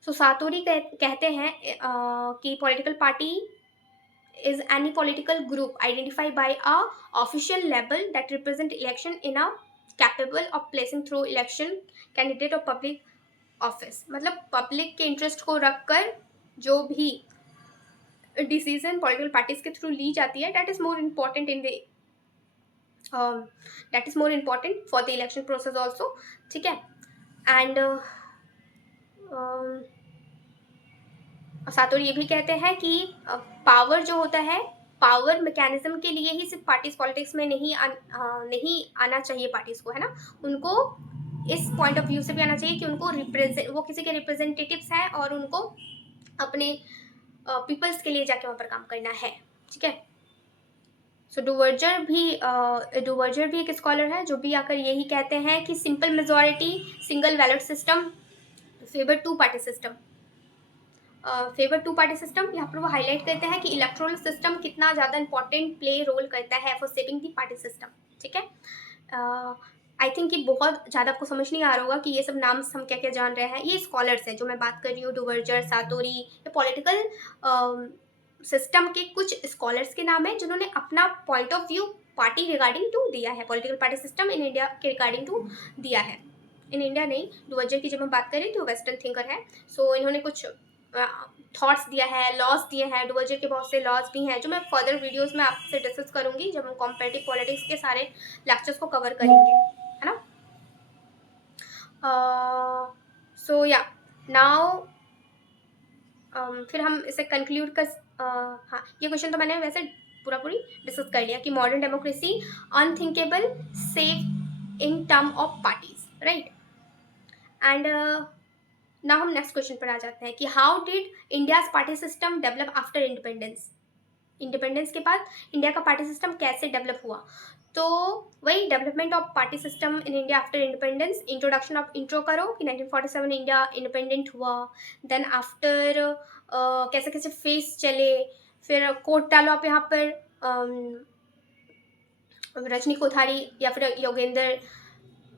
सो सातोरी कहते हैं कि political party is any political group identified by a official level that represent election in a capable of placing through election candidate or public office। मतलब पब्लिक के इंटरेस्ट को रखकर जो भी डिसीजन पॉलिटिकल पार्टीज के थ्रू ली जाती है, that is more important in the that is more important for the election process also, ठीक है। एंड सातोर ये भी कहते हैं कि पावर जो होता है, पावर मैकेनिज्म के लिए ही सिर्फ पार्टीज पॉलिटिक्स में नहीं आना चाहिए पार्टीज को, है ना, उनको इस पॉइंट ऑफ व्यू से भी आना चाहिए कि उनको वो किसी के रिप्रेजेंटेटिव्स हैं और उनको अपने पीपल्स के लिए जाके वहाँ पर काम करना है, ठीक है। सो डुवर्जर भी एक स्कॉलर है जो भी आकर यही कहते हैं कि simple majority, single ballot system, favour two party system. यहाँ पर वो हाईलाइट करते हैं कि इलेक्ट्रोल सिस्टम कितना ज़्यादा इंपॉर्टेंट प्ले रोल करता है for shaping the party system, ठीक है। आई थिंक कि बहुत ज़्यादा आपको समझ नहीं आ रहा होगा कि ये सब नाम हम क्या क्या जान रहे हैं। ये स्कॉलर्स हैं जो मैं बात कर रही हूँ, डुवर्जर, सातोरी, ये पॉलिटिकल सिस्टम के कुछ स्कॉलर्स के नाम हैं जिन्होंने अपना point of view party regarding to दिया है, political party system in India के रिगार्डिंग टू दिया है। इन इंडिया नहीं, डुवर्जर की जब हम बात करें तो वेस्टर्न थिंकर है। सो इन्होंने कुछ थॉट्स दिया है, लॉज दिए हैं, डुवर्जर के बहुत से लॉज भी हैं जो मैं फर्दर वीडियोस में आपसे डिस्कस करूंगी जब हम कॉम्पिटिटिव पॉलिटिक्स के सारे लेक्चर्स को कवर करेंगे, है ना। सो या नाउ फिर हम इसे कंक्लूड कर, हाँ ये क्वेश्चन तो मैंने वैसे पूरी डिस्कस कर लिया कि modern democracy unthinkable safe in term of parties, right. And ना हम नेक्स्ट क्वेश्चन पर आ जाते हैं कि how did India's party system develop after independence. Independence के बाद इंडिया का पार्टी सिस्टम कैसे डेवलप हुआ, तो वही development of party system in India after independence. Introduction of intro करो कि 1947 इंडिया इंडिपेंडेंट हुआ, देन आफ्टर कैसे कैसे फेस चले, फिर कोट डालो आप यहाँ पर रजनी कोठारी या फिर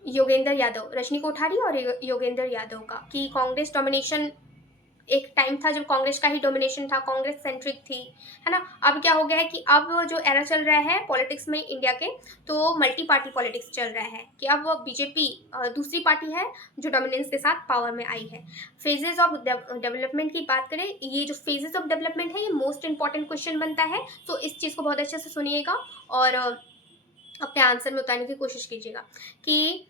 योगेंद्र यादव, रजनी कोठारी और योगेंद्र यादव का, कि कांग्रेस डोमिनेशन, एक टाइम था जब कांग्रेस का ही डोमिनेशन था, कांग्रेस सेंट्रिक थी, है ना। अब क्या हो गया है कि अब जो एरा चल रहा है पॉलिटिक्स में इंडिया के, तो मल्टी पार्टी पॉलिटिक्स चल रहा है कि अब बीजेपी दूसरी पार्टी है जो डोमिनेंस के साथ पावर में आई है। फेजेस ऑफ डेवलपमेंट की बात करें, ये जो फेजेस ऑफ डेवलपमेंट है ये मोस्ट इंपॉर्टेंट क्वेश्चन बनता है, तो इस चीज़ को बहुत अच्छे से सुनिएगा और अपने आंसर में उतारने की कोशिश कीजिएगा कि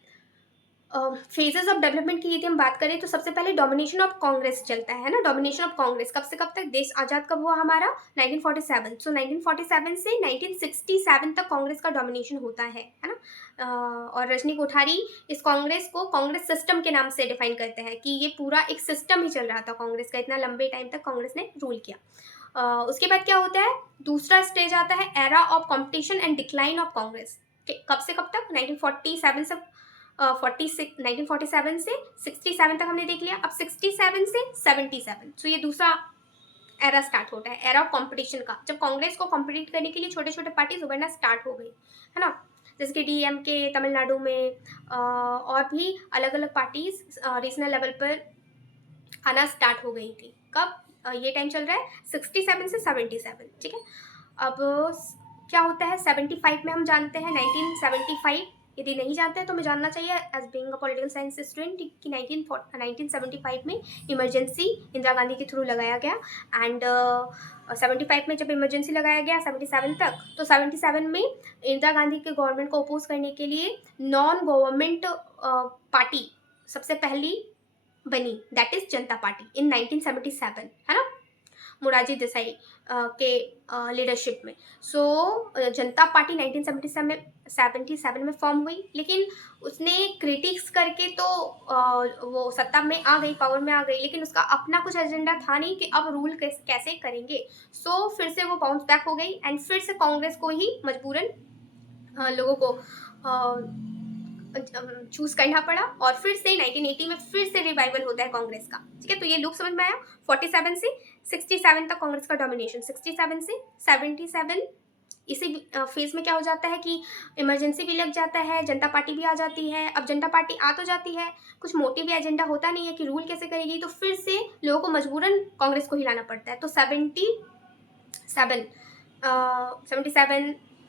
फेजेस ऑफ डेवलपमेंट की यदि हम बात करें तो सबसे पहले डोमिनेशन ऑफ कांग्रेस चलता है ना। डोमिनेशन ऑफ कांग्रेस कब से कब तक, देश आज़ाद कब हुआ हमारा, 1947। सो 1947 से 1967 तक कांग्रेस का डोमिनेशन होता है ना। और रजनी कोठारी इस कांग्रेस को कांग्रेस सिस्टम के नाम से डिफाइन करते हैं कि ये पूरा एक सिस्टम ही चल रहा था कांग्रेस का, इतना लंबे टाइम तक कांग्रेस ने रूल किया। उसके बाद क्या होता है, दूसरा स्टेज आता है era of competition and decline of Congress. कब से कब तक, 1947 से 1947 से 67 तक हमने देख लिया। अब 67 से 77, सो ये दूसरा एरा स्टार्ट होता है, एरा ऑफ कंपटीशन का, जब कांग्रेस को कॉम्पिटिट करने के लिए छोटे छोटे पार्टीज उभरना स्टार्ट हो गई, है ना। जैसे कि डीएमके तमिलनाडु में, और भी अलग अलग पार्टीज रीजनल लेवल पर आना स्टार्ट हो गई थी। कब, ये टाइम चल रहा है 67 से 77, ठीक है। अब क्या होता है 75 में, हम जानते हैं 1975, यदि नहीं जानते हैं तो हमें जानना चाहिए as being a political science student कि 1975 में इमरजेंसी इंदिरा गांधी के थ्रू लगाया गया। एंड 75 में जब इमरजेंसी लगाया गया 77 तक, तो 77 में इंदिरा गांधी के गवर्नमेंट को अपोज करने के लिए नॉन गवर्नमेंट पार्टी सबसे पहली बनी, दैट इज जनता पार्टी इन 1977, है ना। मोरारजी देसाई के लीडरशिप में। सो जनता पार्टी 1977 में फॉर्म हुई, लेकिन उसने क्रिटिक्स करके तो वो सत्ता में आ गई, पावर में आ गई, लेकिन उसका अपना कुछ एजेंडा था नहीं कि अब रूल कैसे करेंगे। सो फिर से वो बाउंस बैक हो गई एंड फिर से कांग्रेस को ही मजबूरन लोगों को चूज करना पड़ा और फिर से 1980 में फिर से रिवाइवल होता है कांग्रेस का। ठीक है, तो ये लुक समझ में आया। 47 से 67 तक कांग्रेस का डोमिनेशन, 67 से 77 इसी फेज में क्या हो जाता है कि इमरजेंसी भी लग जाता है, जनता पार्टी भी आ जाती है। अब जनता पार्टी आ तो जाती है, कुछ मोटिव भी एजेंडा होता नहीं है कि रूल कैसे करेगी, तो फिर से लोगों को मजबूरन कांग्रेस को हिलाना पड़ता है। तो 77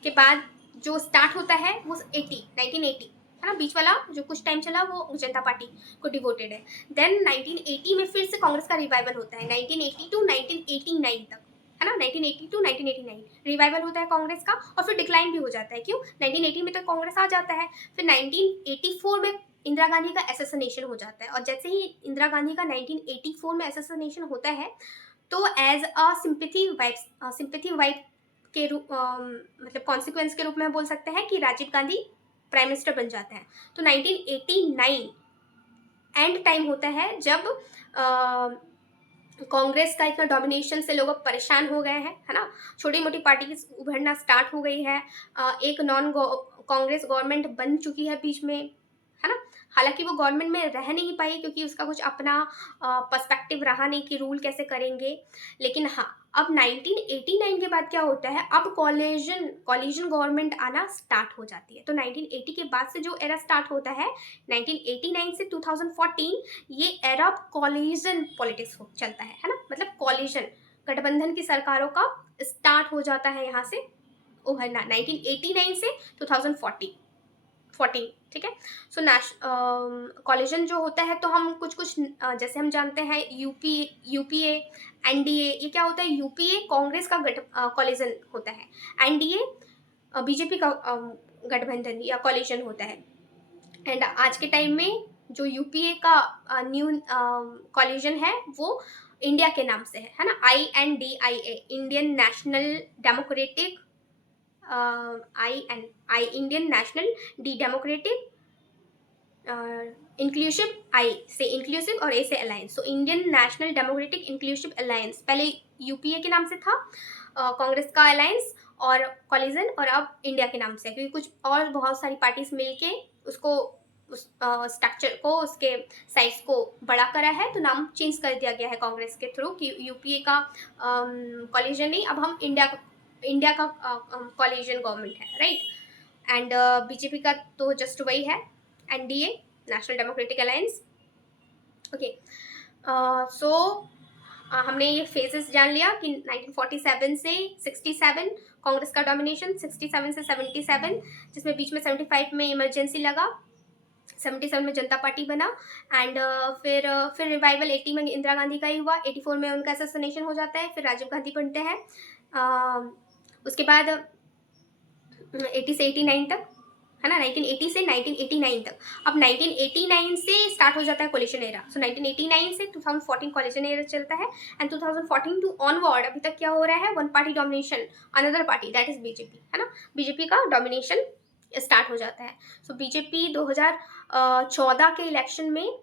के बाद जो स्टार्ट होता है वो 1980 है ना, बीच वाला जो कुछ टाइम चला वो जनता पार्टी को डिवोटेड है। देन 1980 में फिर से कांग्रेस का रिवाइवल होता है, 1980 टू 1989 तक, है ना, 1980 टू 1989 रिवाइवल होता है कांग्रेस का, और फिर डिक्लाइन भी हो जाता है। क्यों? 1980 में तो कांग्रेस आ जाता है, फिर 1984 में इंदिरा गांधी का एसेसिनेशन हो जाता है, और जैसे ही इंदिरा गांधी का 1984 में एसेसिनेशन होता है तो एज अ सिंपैथी वाइब के रूप मतलब कॉन्सिक्वेंस के रूप में बोल सकते हैं कि राजीव गांधी प्राइम मिनिस्टर बन जाते हैं। तो 1989 एंड टाइम होता है जब कांग्रेस का इतना डोमिनेशन से लोग परेशान हो गए हैं, है ना, छोटी मोटी पार्टी उभरना स्टार्ट हो गई है। एक नॉन कांग्रेस गवर्नमेंट बन चुकी है बीच में, है ना, हालांकि वो गवर्नमेंट में रह नहीं पाई क्योंकि उसका कुछ अपना पर्सपेक्टिव रहा नहीं कि रूल कैसे करेंगे। लेकिन हाँ, अब 1989 के बाद क्या होता है, अब कॉलिजन गवर्नमेंट आना स्टार्ट हो जाती है। तो 1980 के बाद से जो एरा स्टार्ट होता है 1989 से 2014, ये एरा कॉलिजन पॉलिटिक्स चलता है ना, मतलब कॉलिजन गठबंधन की सरकारों का स्टार्ट हो जाता है यहाँ से उभरना 1989 से 2014। ठीक है। सो कॉलिजन जो होता है तो हम कुछ जैसे हम जानते हैं यूपीए एनडीए, ये क्या होता है, यूपीए कांग्रेस का कॉलिजन होता है, एनडीए बीजेपी का गठबंधन या कॉलिजन होता है। एंड आज के टाइम में जो यूपीए का न्यू कॉलिजन है वो इंडिया के नाम से है ना, INDIA, Indian National Democratic Indian National D Democratic Inclusive, I से इंक्लूसिव और ए से Alliance, so Indian National Democratic Inclusive Alliance. पहले यूपीए के नाम से था कांग्रेस का अलायंस और कॉलिजन, और अब इंडिया के नाम से, क्योंकि कुछ और बहुत सारी पार्टीज मिलके उसको उस स्ट्रक्चर को, उसके साइज को बड़ा करा है, तो नाम चेंज कर दिया गया है कांग्रेस के थ्रू कि यूपीए का कॉलिजन नहीं, अब हम इंडिया का कॉलिजन गवर्नमेंट है, राइट। एंड बीजेपी का तो जस्ट वही है, NDA, National Democratic Alliance. Okay, so हमने ये फेजेस जान लिया कि 1947 से 67 कांग्रेस का डोमिनेशन, 67 से 77 जिसमें बीच में 75 में इमरजेंसी लगा, 77 में जनता पार्टी बना, एंड फिर रिवाइवल 80 में इंदिरा गांधी का ही हुआ, 84 में उनका असैसिनेशन हो जाता है, फिर राजीव गांधी बनते हैं। उसके बाद 80 से 89 तक, है ना, 1980 से 1989 तक। अब 1989 से स्टार्ट हो जाता है कोलिशन एरा, सो 1989 से 2014 कोलिशन एरा चलता है, एंड 2014 टू ऑनवर्ड अभी तक क्या हो रहा है, one party domination, another party that is BJP, है ना, बीजेपी का डोमिनेशन स्टार्ट हो जाता है। सो बीजेपी 2014 के इलेक्शन में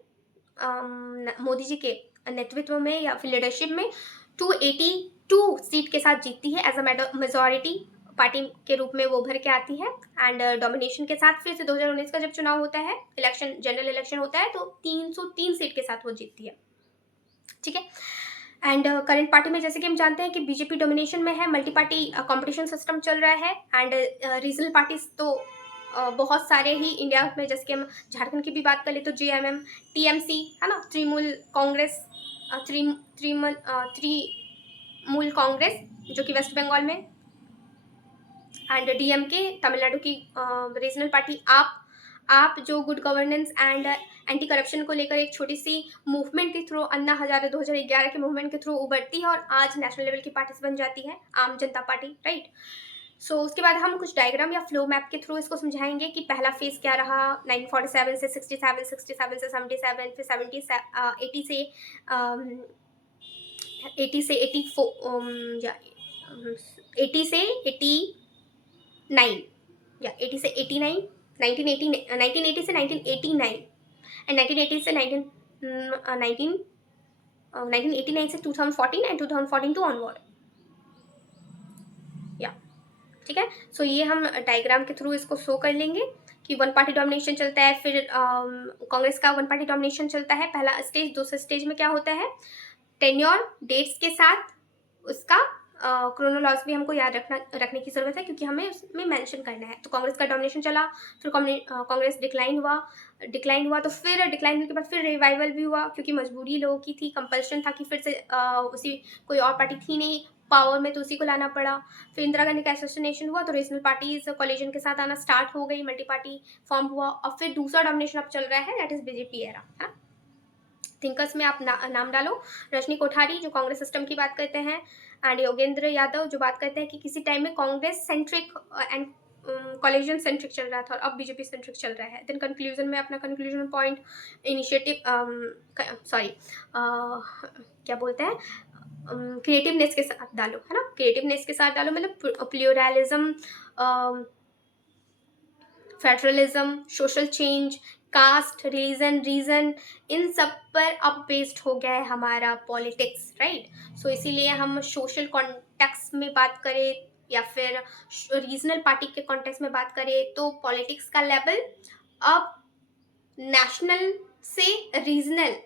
मोदी जी के नेतृत्व में या फिर लीडरशिप में 282 सीट के साथ जीतती है, एज अ मेजॉरिटी पार्टी के रूप में वो उभर के आती है। एंड डोमिनेशन के साथ फिर से 2019 का जब चुनाव होता है, इलेक्शन, जनरल इलेक्शन होता है, तो 303 सीट के साथ वो जीतती है। ठीक है। एंड करंट पार्टी में जैसे कि हम जानते हैं कि बीजेपी डोमिनेशन में है, मल्टी पार्टी कंपटीशन सिस्टम चल रहा है, एंड रीजनल पार्टीज तो बहुत सारे ही इंडिया में, जैसे कि हम झारखंड की भी बात कर ले तो JMM, TMC, है ना, तृणमूल कांग्रेस, तृणमूल कांग्रेस जो कि वेस्ट बंगाल में, एंड DMK तमिलनाडु की रीजनल पार्टी, आप जो good governance and anti corruption को लेकर एक छोटी सी मूवमेंट के थ्रू, अन्ना हजारे 2011 के मूवमेंट के थ्रू उभरती है और आज नेशनल लेवल की पार्टीज बन जाती है, आम जनता पार्टी, राइट। सो उसके बाद हम कुछ डायग्राम या फ्लो मैप के थ्रू इसको समझाएंगे कि पहला फेज क्या रहा 1947 से 67, 67 से 77, फिर 80 से 80 से 84 या 80 से 89 या 80 से 89, 1980 से 1989 एंड 1980 से 1989 से 2014 एंड 2014 टू ऑनवर्ड। या ठीक है, सो ये हम डायग्राम के थ्रू इसको शो कर लेंगे कि वन पार्टी डोमिनेशन चलता है, फिर कांग्रेस का वन पार्टी डोमिनेशन चलता है पहला स्टेज। दूसरे स्टेज में क्या होता है, टेन्योर डेट्स के साथ उसका क्रोनोलॉजी भी हमको याद रखने की ज़रूरत है, क्योंकि हमें उसमें मेंशन करना है। तो कांग्रेस का डोमिनेशन चला, फिर कांग्रेस डिक्लाइन हुआ, तो फिर डिक्लाइन होने के बाद फिर रिवाइवल भी हुआ, क्योंकि मजबूरी लोगों की थी, कंपल्शन था कि फिर से उसी कोई और पार्टी थी नहीं पावर में, तो उसी को लाना पड़ा। फिर इंदिरा गांधी का एसोसिनेशन हुआ, तो रीजनल पार्टीज कोलिजन के साथ आना स्टार्ट हो गई, मल्टी पार्टी फॉर्म हुआ, और फिर दूसरा डोमिनेशन अब चल रहा है, दैट इज बीजेपी एरा। है थिंकर्स में आप नाम डालो, रजनी कोठारी जो कांग्रेस सिस्टम की बात करते हैं, एंड योगेंद्र यादव जो बात करते हैं कि किसी टाइम में Congress centric and collegian centric चल रहा था और अब बीजेपी सेंट्रिक चल रहा है। देन कंक्लूजन में अपना कंक्लूजन पॉइंट इनिशिएटिव क्या बोलते हैं, क्रिएटिवनेस के साथ डालो, है ना, क्रिएटिवनेस के साथ डालो, मतलब pluralism, federalism, social change, caste, religion, region, इन सब पर अब बेस्ड हो गया है हमारा पॉलिटिक्स, राइट। सो इसीलिए हम सोशल कॉन्टेक्स्ट में बात करें या फिर रीजनल पार्टी के कॉन्टेक्स्ट में बात करें, तो पॉलिटिक्स का लेवल अब नेशनल से रीजनल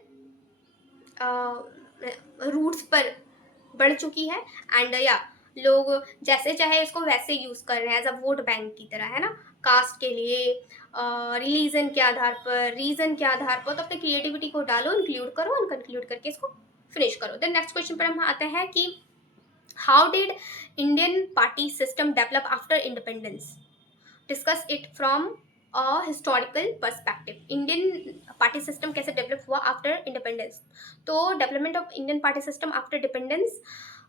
रूट्स पर बढ़ चुकी है। एंड या लोग जैसे चाहे इसको वैसे यूज़ कर रहे हैं एज अ वोट बैंक की तरह, है ना, कास्ट के लिए, रिलीजन के आधार पर, रीजन के आधार पर। तो अपने क्रिएटिविटी को डालो, इंक्लूड करो और कंक्लूड करके इसको फिनिश करो। देन नेक्स्ट क्वेश्चन पर हम आते हैं कि how did Indian party system develop after independence, discuss it from a historical perspective. Indian party system कैसे डेवलप हुआ आफ्टर इंडिपेंडेंस, तो development of Indian party system after dependence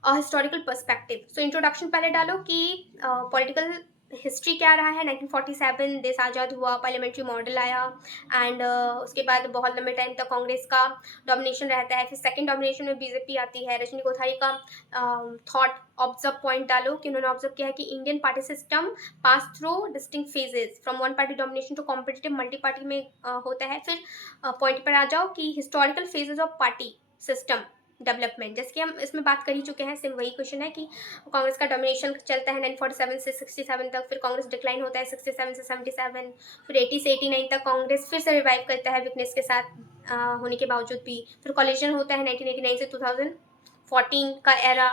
historical perspective. So introduction पहले डालो कि political history क्या रहा है। 1947 देश आज़ाद हुआ, पार्लियामेंट्री मॉडल आया, एंड उसके बाद बहुत लंबे टाइम तक कांग्रेस का डोमिनेशन रहता है। फिर सेकंड डोमिनेशन में बीजेपी आती है। रजनी कोठारी का थॉट ऑब्जर्व पॉइंट डालो कि उन्होंने ऑब्जर्व किया है कि Indian party system pass through distinct phases from one party domination to competitive multi party में होता है। फिर पॉइंट पर आ जाओ कि historical phases of party system development, जैसे कि हम इसमें बात कर ही चुके हैं, सेम वही क्वेश्चन है कि कांग्रेस का डोमिनेशन चलता है 1947 से 67 तक, फिर कांग्रेस डिक्लाइन होता है 67 से 77, फिर 80 से 89 तक कांग्रेस फिर से रिवाइव करता है वीकनेस के साथ होने के बावजूद भी। फिर कॉलिजन होता है 1989 से 2014 का एरा,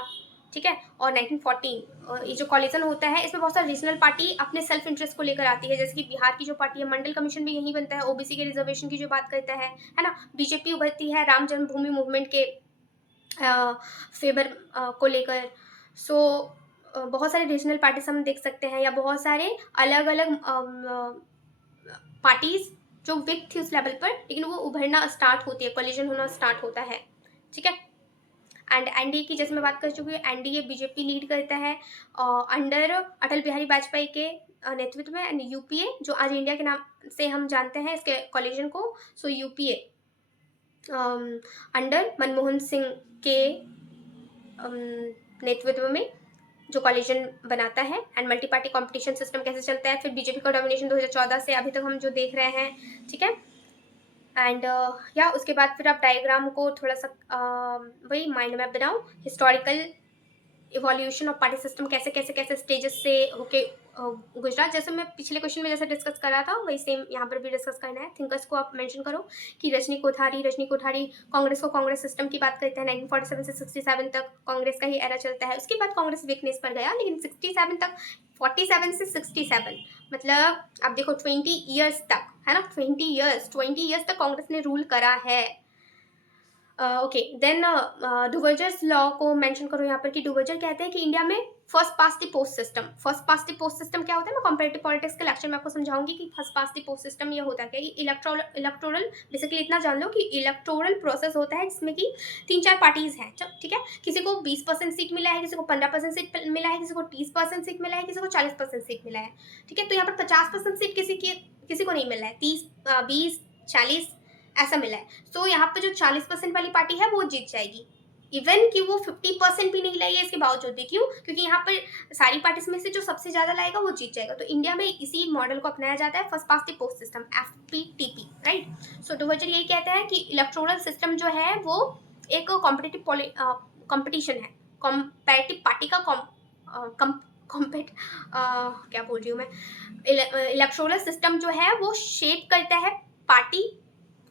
ठीक है। और 1914 ये जो कॉलिजन होता है, इसमें बहुत सारी रीजनल पार्टी अपने सेल्फ इंटरेस्ट को लेकर आती है, जैसे कि बिहार की जो पार्टी है, मंडल कमीशन भी यहीं बनता है, ओबीसी के रिजर्वेशन की जो बात करता है ना। बीजेपी उभरती है राम जन्मभूमि मूवमेंट के फेवर को लेकर। सो बहुत सारे रीजनल पार्टीज हम देख सकते हैं, या बहुत सारे अलग अलग पार्टीज जो वीक थी उस लेवल पर, लेकिन वो उभरना स्टार्ट होती है, कोलिजन होना स्टार्ट होता है, ठीक है। एंड एनडीए की जैसे मैं बात कर चुकी हूँ, एनडीए बीजेपी लीड करता है अंडर अटल बिहारी वाजपेयी के नेतृत्व में। एंड यूपीए जो आज इंडिया के नाम से हम जानते हैं इसके कोलिजन को, सो यूपीए अंडर मनमोहन सिंह के नेतृत्व में जो कोलिजन बनाता है। And multi party competition system कैसे चलता है, फिर बीजेपी का डोमिनेशन 2014 से अभी तक हम जो देख रहे हैं, ठीक है। एंड या उसके बाद फिर आप डायग्राम को थोड़ा सा वही माइंड मैप बनाओ, historical evolution of party system कैसे कैसे कैसे स्टेजेस से होके गुजरा, जैसे मैं पिछले क्वेश्चन में जैसे डिस्कस करा था वही सेम यहाँ पर भी डिस्कस करना है। थिंकर्स को आप मेंशन करो कि रजनी कोठारी कांग्रेस को कांग्रेस सिस्टम की बात करते हैं। 1947 से 67 तक कांग्रेस का ही एरा चलता है, उसके बाद कांग्रेस वीकनेस पर गया, लेकिन 67 तक 47 से 67 मतलब आप देखो 20 ईयर्स तक, है ना, 20 ईयर्स तक कांग्रेस ने रूल करा है। ओके, देन डुवर्जर्स लॉ को मेंशन करो यहाँ पर कि डुवर्जर कहते हैं कि इंडिया में first past the post system क्या होता है। मैं कंपैरेटिव पॉलिटिक्स के लेक्चर में आपको समझाऊंगी कि first past the post system ये होता है क्या। इलेक्टोरल बेसिकली इतना जान लो कि इलेक्टोरल प्रोसेस होता है जिसमें कि 3-4 पार्टीज हैं, ठीक है। किसी को 20% सीट मिला है, किसी को 15% सीट मिला है, किसी को 30% सीट मिला है, किसी को 40% सीट मिला है, ठीक है। तो यहाँ पर 50% सीट किसी को नहीं मिला है, 30, 20, 40 ऐसा मिला है। सो यहाँ पे जो 40% वाली पार्टी है वो जीत जाएगी, इवन कि वो 50% भी नहीं लाई है इसके बावजूद भी। क्यों? क्योंकि यहाँ पर सारी पार्टीज में से जो सबसे ज़्यादा लाएगा वो जीत जाएगा। तो इंडिया में इसी मॉडल को अपनाया जाता है, first past the post system, FPTP, right. So Duverger यही कहता है कि इलेक्टोरल सिस्टम जो है वो एक कॉम्पिटिटिव कॉम्पिटिशन है, कॉम्पैरेटिव पार्टी का क्या बोल रही हूँ मैं, इलेक्टोरल सिस्टम जो है वो शेप करता है पार्टी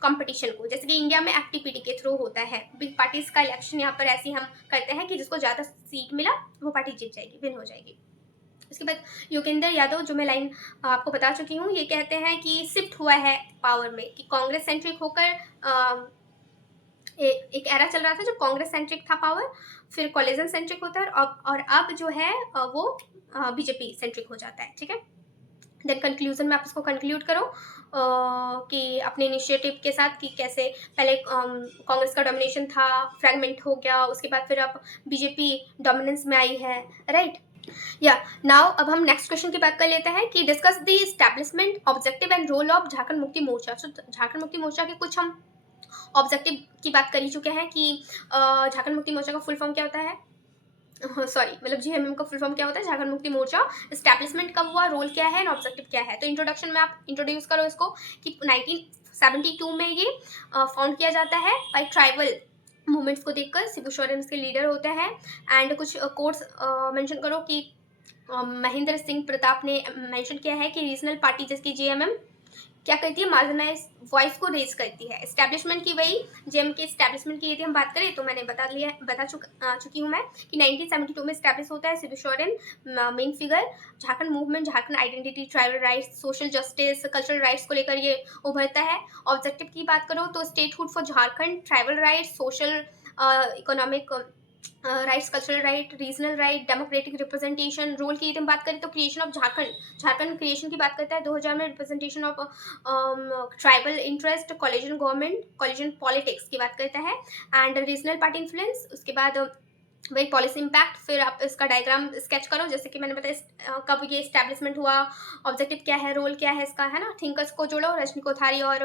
कंपटीशन को। जैसे कि इंडिया में FTPT के थ्रू होता है, बिग पार्टीज का इलेक्शन यहाँ पर ऐसे ही हम करते हैं कि जिसको ज़्यादा सीट मिला वो पार्टी जीत जाएगी, विन हो जाएगी। उसके बाद योगेंद्र यादव, जो मैं लाइन आपको बता चुकी हूँ, ये कहते हैं कि शिफ्ट हुआ है पावर में, कि कांग्रेस सेंट्रिक होकर एक एरा चल रहा था जब कांग्रेस सेंट्रिक था पावर, फिर कॉलेजन सेंट्रिक होता है, और अब जो है वो BJP सेंट्रिक हो जाता है, ठीक है। देन कंक्लूजन में आप इसको कंक्लूड करो कि अपने इनिशिएटिव के साथ, कि कैसे पहले कांग्रेस का डोमिनेशन था, फ्रैगमेंट हो गया, उसके बाद फिर अब BJP डोमिनेंस में आई है, राइट। या नाउ अब हम नेक्स्ट क्वेश्चन की बात कर लेते हैं कि discuss the establishment, objective and role of Jharkhand Mukti Morcha. सो झारखंड मुक्ति मोर्चा के कुछ हम ऑब्जेक्टिव की बात कर ही चुके हैं कि झारखंड मुक्ति मोर्चा का फुल फॉर्म क्या होता है, सॉरी मतलब GMM का फुल फॉर्म क्या होता है, झारखंड मुक्ति मोर्चा। एस्टैब्लिशमेंट कब हुआ, रोल क्या है, ऑब्जेक्टिव क्या है। तो इंट्रोडक्शन में आप इंट्रोड्यूस करो इसको कि 1972 में ये फाउंड किया जाता है बाय ट्राइबल मूवमेंट्स को देखकर। शिबू सोरेन इसके लीडर होते हैं। एंड कुछ कोर्स मेंशन करो कि महेंद्र सिंह प्रताप ने मेंशन किया है कि रीजनल पार्टी जिसकी GMM क्या करती है, मार्जिनाइज वॉइस को रेज करती है। एस्टैब्लिशमेंट की, वही जेम के एस्टैब्लिशमेंट की यदि हम बात करें तो मैंने बता चुकी हूँ मैं कि 1972 में एस्टैब्लिश होता है। Shibu Soren main figure. Jharkhand movement, Jharkhand identity, tribal rights, social justice, cultural rights को लेकर ये उभरता है। ऑब्जेक्टिव की बात करो तो statehood for Jharkhand, tribal rights, social economic rights, cultural right, regional right, democratic representation. Role की यदि हम बात करें तो क्रिएशन ऑफ झारखंड क्रिएशन की बात करता है 2000 में। Representation of tribal interest, collagen government, collagen politics की बात करता है। एंड रीजनल पार्टी इन्फ्लुएंस, उसके बाद वही पॉलिसी इम्पैक्ट। फिर आप इसका डायग्राम स्केच करो, जैसे कि मैंने बताया कब ये एस्टैब्लिशमेंट हुआ, ऑब्जेक्टिव क्या है, रोल क्या है इसका, है ना। थिंकर्स को जोड़ो, रजनी कोठारी और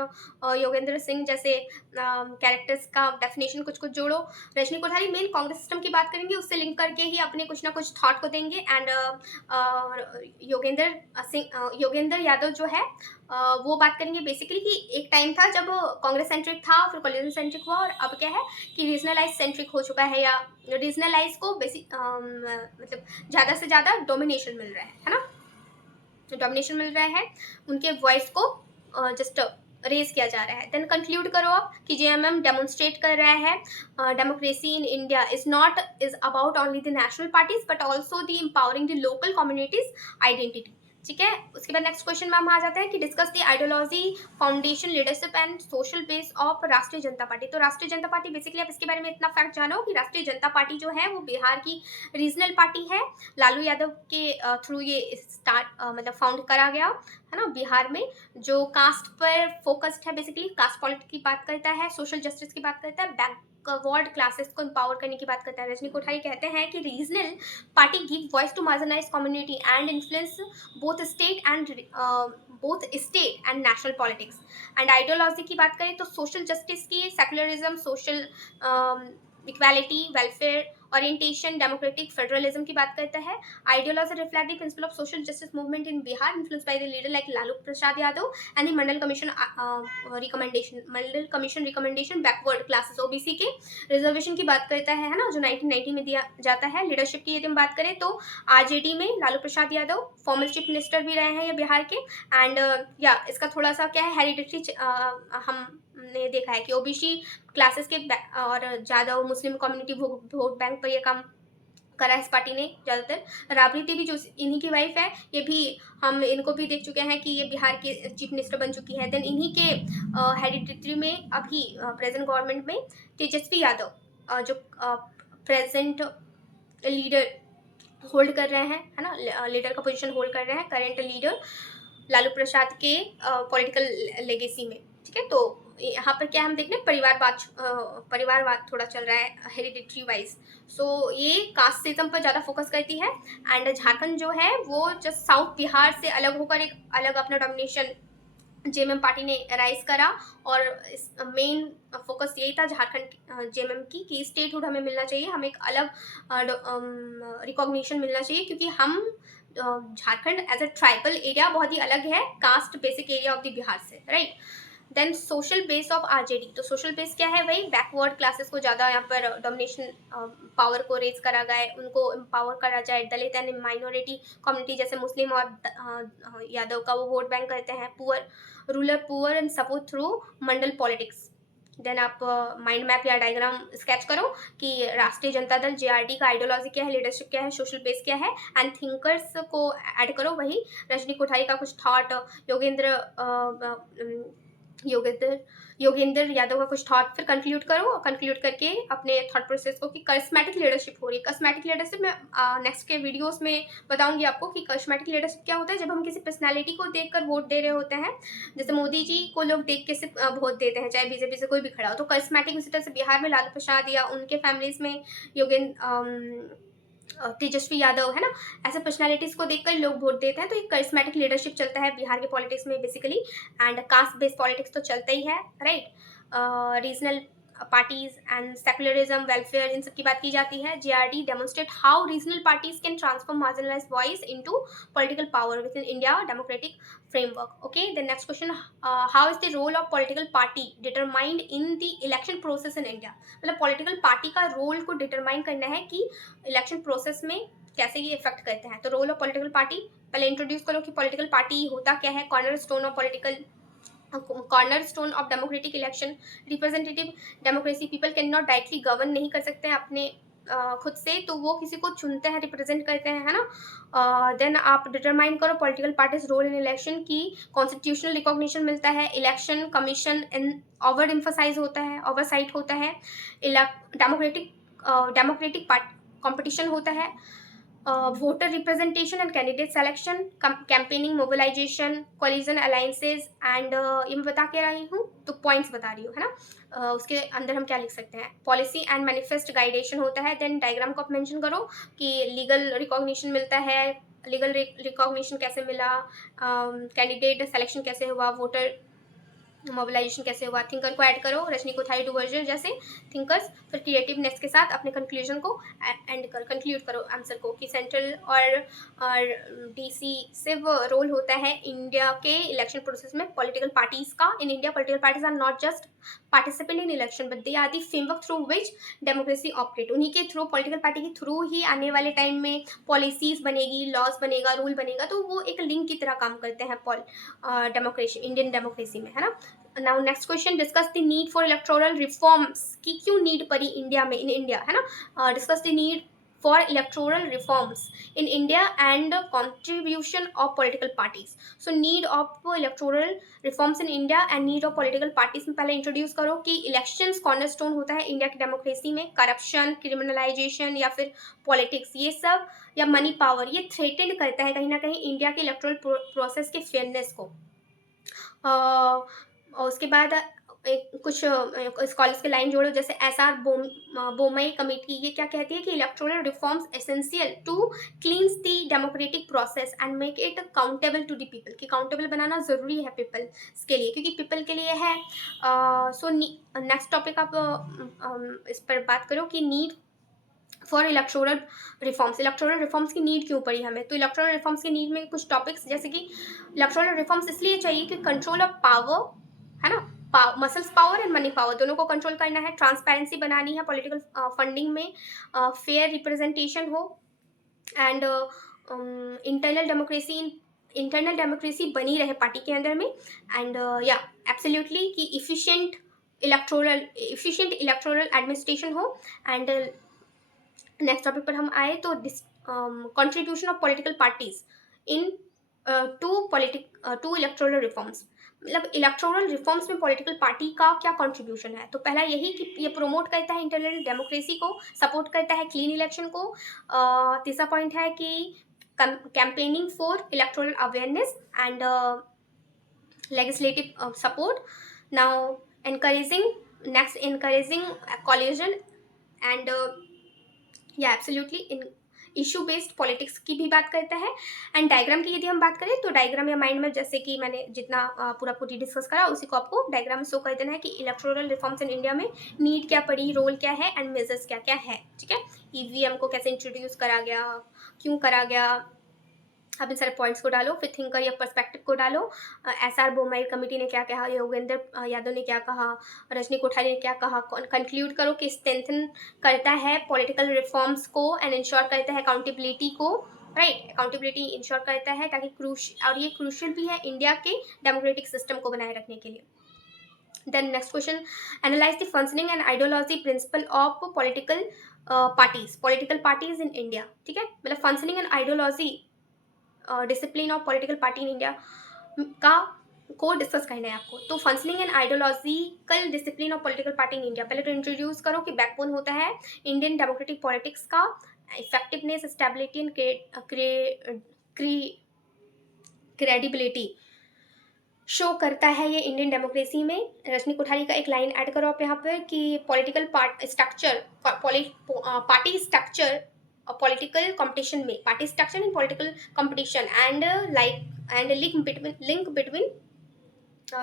योगेंद्र सिंह जैसे कैरेक्टर्स का डेफिनेशन कुछ कुछ जोड़ो। रजनी कोठारी मेन कांग्रेस सिस्टम की बात करेंगे, उससे लिंक करके ही अपने कुछ ना कुछ थॉट को देंगे। एंड योगेंद्र यादव जो है वो बात करेंगे बेसिकली कि एक टाइम था जब कांग्रेस सेंट्रिक था, फिर कॉलेजन सेंट्रिक हुआ, और अब क्या है कि रीजनलाइज सेंट्रिक हो चुका है, या रीजनलाइज को बेसिक मतलब ज़्यादा से ज़्यादा डोमिनेशन मिल रहा है ना, डोमिनेशन मिल रहा है, उनके वॉइस को जस्ट रेज किया जा रहा है। देन कंक्लूड करो आप कि GMM डेमोन्स्ट्रेट कर रहा है democracy in India is about only the national parties but also the empowering the local communities identity, ठीक है। उसके बाद नेक्स्ट क्वेश्चन में हम आ जाते हैं कि discuss the ideology, foundation, leadership and social base of राष्ट्रीय जनता पार्टी। तो राष्ट्रीय जनता पार्टी बेसिकली आप इसके बारे में इतना फैक्ट जानो कि राष्ट्रीय जनता पार्टी जो है वो बिहार की रीजनल पार्टी है। लालू यादव के थ्रू ये मतलब फाउंड करा गया है ना बिहार में, जो कास्ट पर फोकस्ड है, बेसिकली कास्ट पॉलिटिक्स की बात करता है, सोशल जस्टिस की बात करता है, बैकवर्ड क्लासेस को एम्पावर करने की बात करता है। रजनी कोठारी कहते हैं कि regional party give voice to marginalised community and influence both state and national politics. And ideology की बात करें तो सोशल जस्टिस की, secularism, social equality, welfare orientation, democratic federalism की बात करता है। Ideology reflect the principle of social justice movement in Bihar influenced by the leader like Lalu Prasad Yadav and the Mandal commission recommendation backward classes OBC के। रिजर्वेशन की बात करता है ना, जो 1990 में दिया जाता है। लीडरशिप की यदि हम बात करें तो RJD में Lalu Prasad Yadav formal chief minister भी रहे हैं ये बिहार के। एंड या इसका थोड़ा सा क्या है, हेरिडिटरी हमने देखा है कि OBC क्लासेस के और ज़्यादा मुस्लिम कम्युनिटी वोट बैंक पर यह काम करा इस पार्टी ने ज़्यादातर। राबड़ी देवी जो इन्हीं की वाइफ है, ये भी हम इनको भी देख चुके हैं कि ये बिहार के चीफ मिनिस्टर बन चुकी है। देन इन्हीं के हेरिडिटरी में अभी प्रेजेंट गवर्नमेंट में तेजस्वी यादव जो प्रेजेंट लीडर होल्ड कर रहे हैं, है ना, लीडर का पोजीशन होल्ड कर रहे हैं, करेंट लीडर लालू प्रसाद के पॉलिटिकल लेगेसी में, ठीक है। तो यहाँ पर क्या हम देख रहे हैं, परिवारवाद थोड़ा चल रहा है हेरिडिटरी वाइज। सो ये कास्टिज्म पर ज़्यादा फोकस करती है। एंड झारखंड जो है वो जस्ट साउथ बिहार से अलग होकर एक अलग अपना डोमिनेशन जेएमएम पार्टी ने राइज करा, और इस मेन फोकस यही था झारखंड जेएमएम की कि स्टेटहुड हमें मिलना चाहिए, हमें एक अलग रिकॉग्निशन मिलना चाहिए, क्योंकि हम Jharkhand as a tribal area बहुत ही अलग है caste basic area of the Bihar से, right. Then social base of RJD, तो सोशल बेस क्या है भाई, बैकवर्ड क्लासेस को ज़्यादा यहाँ पर डोमिनेशन पावर को रेज करा गया, उनको एम्पावर करा जाए, दलित एंड माइनॉरिटी कम्युनिटी जैसे मुस्लिम और यादव का वो वोट बैंक करते हैं, poor rural poor and support through Mandal politics. Then आप माइंड मैप या डायग्राम स्केच करो कि राष्ट्रीय जनता दल जेआरडी का आइडियोलॉजी क्या है, लीडरशिप क्या है, सोशल बेस क्या है, एंड थिंकर्स को ऐड करो, वही रजनी कोठारी का कुछ थॉट, योगेंद्र योगेंद्र यादव का कुछ थॉट, फिर कंक्लूड करो, कंक्लूड करके अपने थॉट प्रोसेस को कि करिस्मेटिक लीडरशिप हो रही है। करिस्मेटिक लीडरशिप में नेक्स्ट के वीडियोस में बताऊंगी आपको कि करिस्मेटिक लीडरशिप क्या होता है, जब हम किसी पर्सनालिटी को देखकर वोट दे रहे होते हैं, जैसे मोदी जी को लोग देख के सिर्फ वोट देते हैं, चाहे बीजेपी से कोई भी खड़ा हो, तो करिस्मेटिक उसी तरह से बिहार में लालू प्रसाद या उनके फैमिलीज में योगेंद्र तेजस्वी यादव है ना, ऐसे पर्सनालिटीज को देखकर लोग वोट देते हैं, तो एक करिस्मेटिक लीडरशिप चलता है बिहार के पॉलिटिक्स में basically, and caste based politics तो चलता ही है, right. Regional parties and secularism welfare इन सब की बात की जाती है। JRD demonstrate how regional parties can transform marginalised voice into political power with in India democratic framework. Okay, the next question, how is the role of political party determined in the election process in India? मतलब political party का role को determine करना है कि election process में कैसे ये effect करते हैं। तो रोल ऑफ पॉलिटिकल पार्टी पहले इंट्रोड्यूस करो कि पॉलिटिकल पार्टी होता क्या है, corner stone of political corner stone of democratic election, representative democracy, people can not directly govern नहीं कर सकते हैं अपने खुद से, तो वो किसी को चुनते हैं, रिप्रेजेंट करते हैं, है ना। देन आप डिटरमाइन करो political parties role in election की कॉन्स्टिट्यूशनल रिकॉग्निशन मिलता है, election commission in over emphasise होता है, ओवरसाइट होता है, डेमोक्रेटिक डेमोक्रेटिक कॉम्पिटिशन होता है, voter representation and candidate selection, campaigning, mobilisation, coalition alliances and ये मैं बता के रही हूँ तो पॉइंट्स बता रही हूँ, है ना। उसके अंदर हम क्या लिख सकते हैं, पॉलिसी एंड मैनिफेस्ट गाइडेशन होता है। देन डायग्राम को आप मेंशन करो कि लीगल रिकॉग्निशन मिलता है, लीगल रिकॉग्निशन कैसे मिला, कैंडिडेट सेलेक्शन कैसे हुआ, वोटर मोबिलाइजेशन कैसे हुआ, थिंकर को ऐड करो, रजनी कोठारी डुवर्जन जैसे थिंकर्स, फिर क्रिएटिवनेस के साथ अपने कंक्लूजन को एंड कंक्लूड करो आंसर को कि सेंट्रल और डिसीसिव रोल होता है इंडिया के इलेक्शन प्रोसेस में पॉलिटिकल पार्टीज का। In India political parties are not just participant in election but they are the framework through which democracy operate. उन्हीं के थ्रू, पॉलिटिकल पार्टी के थ्रू ही आने वाले टाइम में पॉलिसीज बनेगी, लॉज बनेगा, रूल बनेगा, तो वो एक लिंक की तरह काम करते हैं डेमोक्रेसी, इंडियन डेमोक्रेसी में, है ना। Now next question, discuss the need for electoral reforms, की क्यों नीड पड़ी इंडिया में, इन इंडिया, है ना। Discuss the need for electoral reforms in India and contribution of political parties. So need of electoral reforms in India and need of political parties में पहले introduce करो कि इलेक्शंस कॉर्नरस्टोन होता है India की democracy में, करप्शन, क्रिमिनलाइजेशन या फिर पॉलिटिक्स, ये सब या मनी पावर, ये थ्रेटेंड करता है कहीं ना कहीं इंडिया के इलेक्टोरल प्रोसेस के फेयरनेस को। और उसके बाद कुछ स्कॉलर्स के लाइन जोड़ो, जैसे एसआर बोमई कमेटी ये क्या कहती है कि electoral reforms essential to cleanse the democratic process and make it countable to the people, कि काउंटेबल बनाना ज़रूरी है पीपल्स के लिए, क्योंकि पीपल के लिए है। सो नेक्स्ट टॉपिक आप इस पर बात करो कि need for electoral reforms, electoral reforms की नीड क्यों पड़ी हमें। तो इलेक्टोरल रिफॉर्म्स की नीड में कुछ टॉपिक्स, जैसे कि इलेक्टोरल रिफॉर्म्स इसलिए चाहिए कि कंट्रोल ऑफ पावर, है ना, muscles power and money power दोनों को कंट्रोल करना है, ट्रांसपेरेंसी बनानी है पॉलिटिकल फंडिंग में, फेयर रिप्रेजेंटेशन हो, एंड इंटरनल डेमोक्रेसी बनी रहे पार्टी के अंदर में, एंड या एब्सोल्युटली कि इफिशिएंट इलेक्टोरल एडमिनिस्ट्रेशन हो। एंड नेक्स्ट टॉपिक पर हम आए तो contribution of political parties into electoral reforms, मतलब इलेक्टोरल रिफॉर्म्स में पॉलिटिकल पार्टी का क्या कंट्रीब्यूशन है। तो पहला यही कि ये प्रोमोट करता है इंटरनल डेमोक्रेसी को, सपोर्ट करता है क्लीन इलेक्शन को। तीसरा पॉइंट है कि campaigning for electoral awareness and legislative support. Now encouraging coalition and yeah, absolutely issue based politics की भी बात करता है। एंड डायग्राम की यदि हम बात करें तो डायग्राम या माइंड में जैसे कि मैंने जितना पूरा पूरी डिस्कस करा उसी को आपको डायग्राम में शो कर देना है कि इलेक्टोरल रिफॉर्म्स इन इंडिया में नीड क्या पड़ी, रोल क्या है एंड मेजर्स क्या क्या है। ठीक है, ईवीएम को कैसे इंट्रोड्यूस करा गया, क्यों करा गया, अब इन सारे पॉइंट्स को डालो, फिर थिंकर या पर्सपेक्टिव को डालो। एसआर बोमैल कमेटी ने क्या कहा, योगेंद्र यादव ने क्या कहा, रजनी कोठारी ने क्या कहा, कंक्लूड करो कि स्ट्रेंथन करता है पॉलिटिकल रिफॉर्म्स को एंड इंश्योर करता है अकाउंटेबिलिटी को, राइट, अकाउंटेबिलिटी इंश्योर करता है ताकि और ये क्रूशियल भी है इंडिया के डेमोक्रेटिक सिस्टम को बनाए रखने के लिए। Then next question, analyze the functioning and ideology principle of political parties in India। ठीक है, मतलब functioning and ideology discipline of political party in India का को डिस्कस करना है आपको। तो functioning and ideological discipline of political party in India, पहले तो इंट्रोड्यूस करो कि बैकबोन होता है इंडियन डेमोक्रेटिक पॉलिटिक्स का, effectiveness, stability and credibility show करता है ये इंडियन डेमोक्रेसी में। रजनी कोठारी का एक लाइन ऐड करो आप यहाँ पर कि political structure, party structure political competition में, party structure in political competition and link between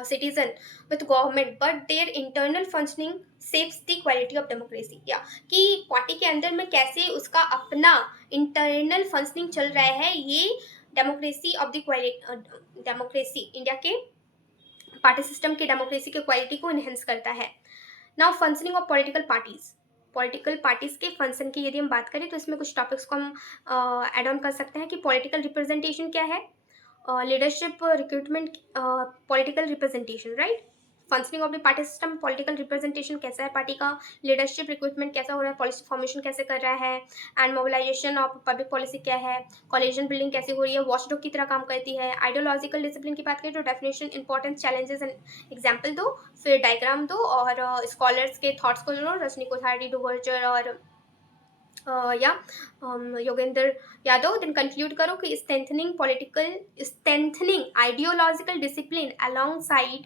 citizen with government but their internal functioning shapes the quality of democracy। या कि पार्टी के अंदर में कैसे उसका अपना इंटरनल फंक्शनिंग चल रहा है, ये democracy of the quality, democracy India के पार्टी सिस्टम की डेमोक्रेसी के क्वालिटी को इनहेंस करता है। Now functioning of political parties, political parties के फंक्शन की यदि हम बात करें तो इसमें कुछ टॉपिक्स को हम एड ऑन कर सकते हैं कि पॉलिटिकल रिप्रेजेंटेशन क्या है, leadership recruitment, political representation, right, functioning of the party system, political representation कैसा है पार्टी का, लीडरशिप रिक्रूटमेंट कैसा हो रहा है, पॉलिसी फॉर्मेशन कैसे कर रहा है, and mobilisation of public policy क्या है, कॉलेजन बिल्डिंग कैसे हो रही है, वॉचडॉग की तरह काम करती है। आइडियोलॉजिकल डिसिप्लिन की बात करें तो definition, importance, challenges and example दो, फिर डायग्राम दो और स्कॉलर्स के थॉट्स को जोड़ो, रजनी कोठारी, डुवर्जर और योगेंद्र यादव। देन कंक्लूड करो कि strengthening ideological discipline alongside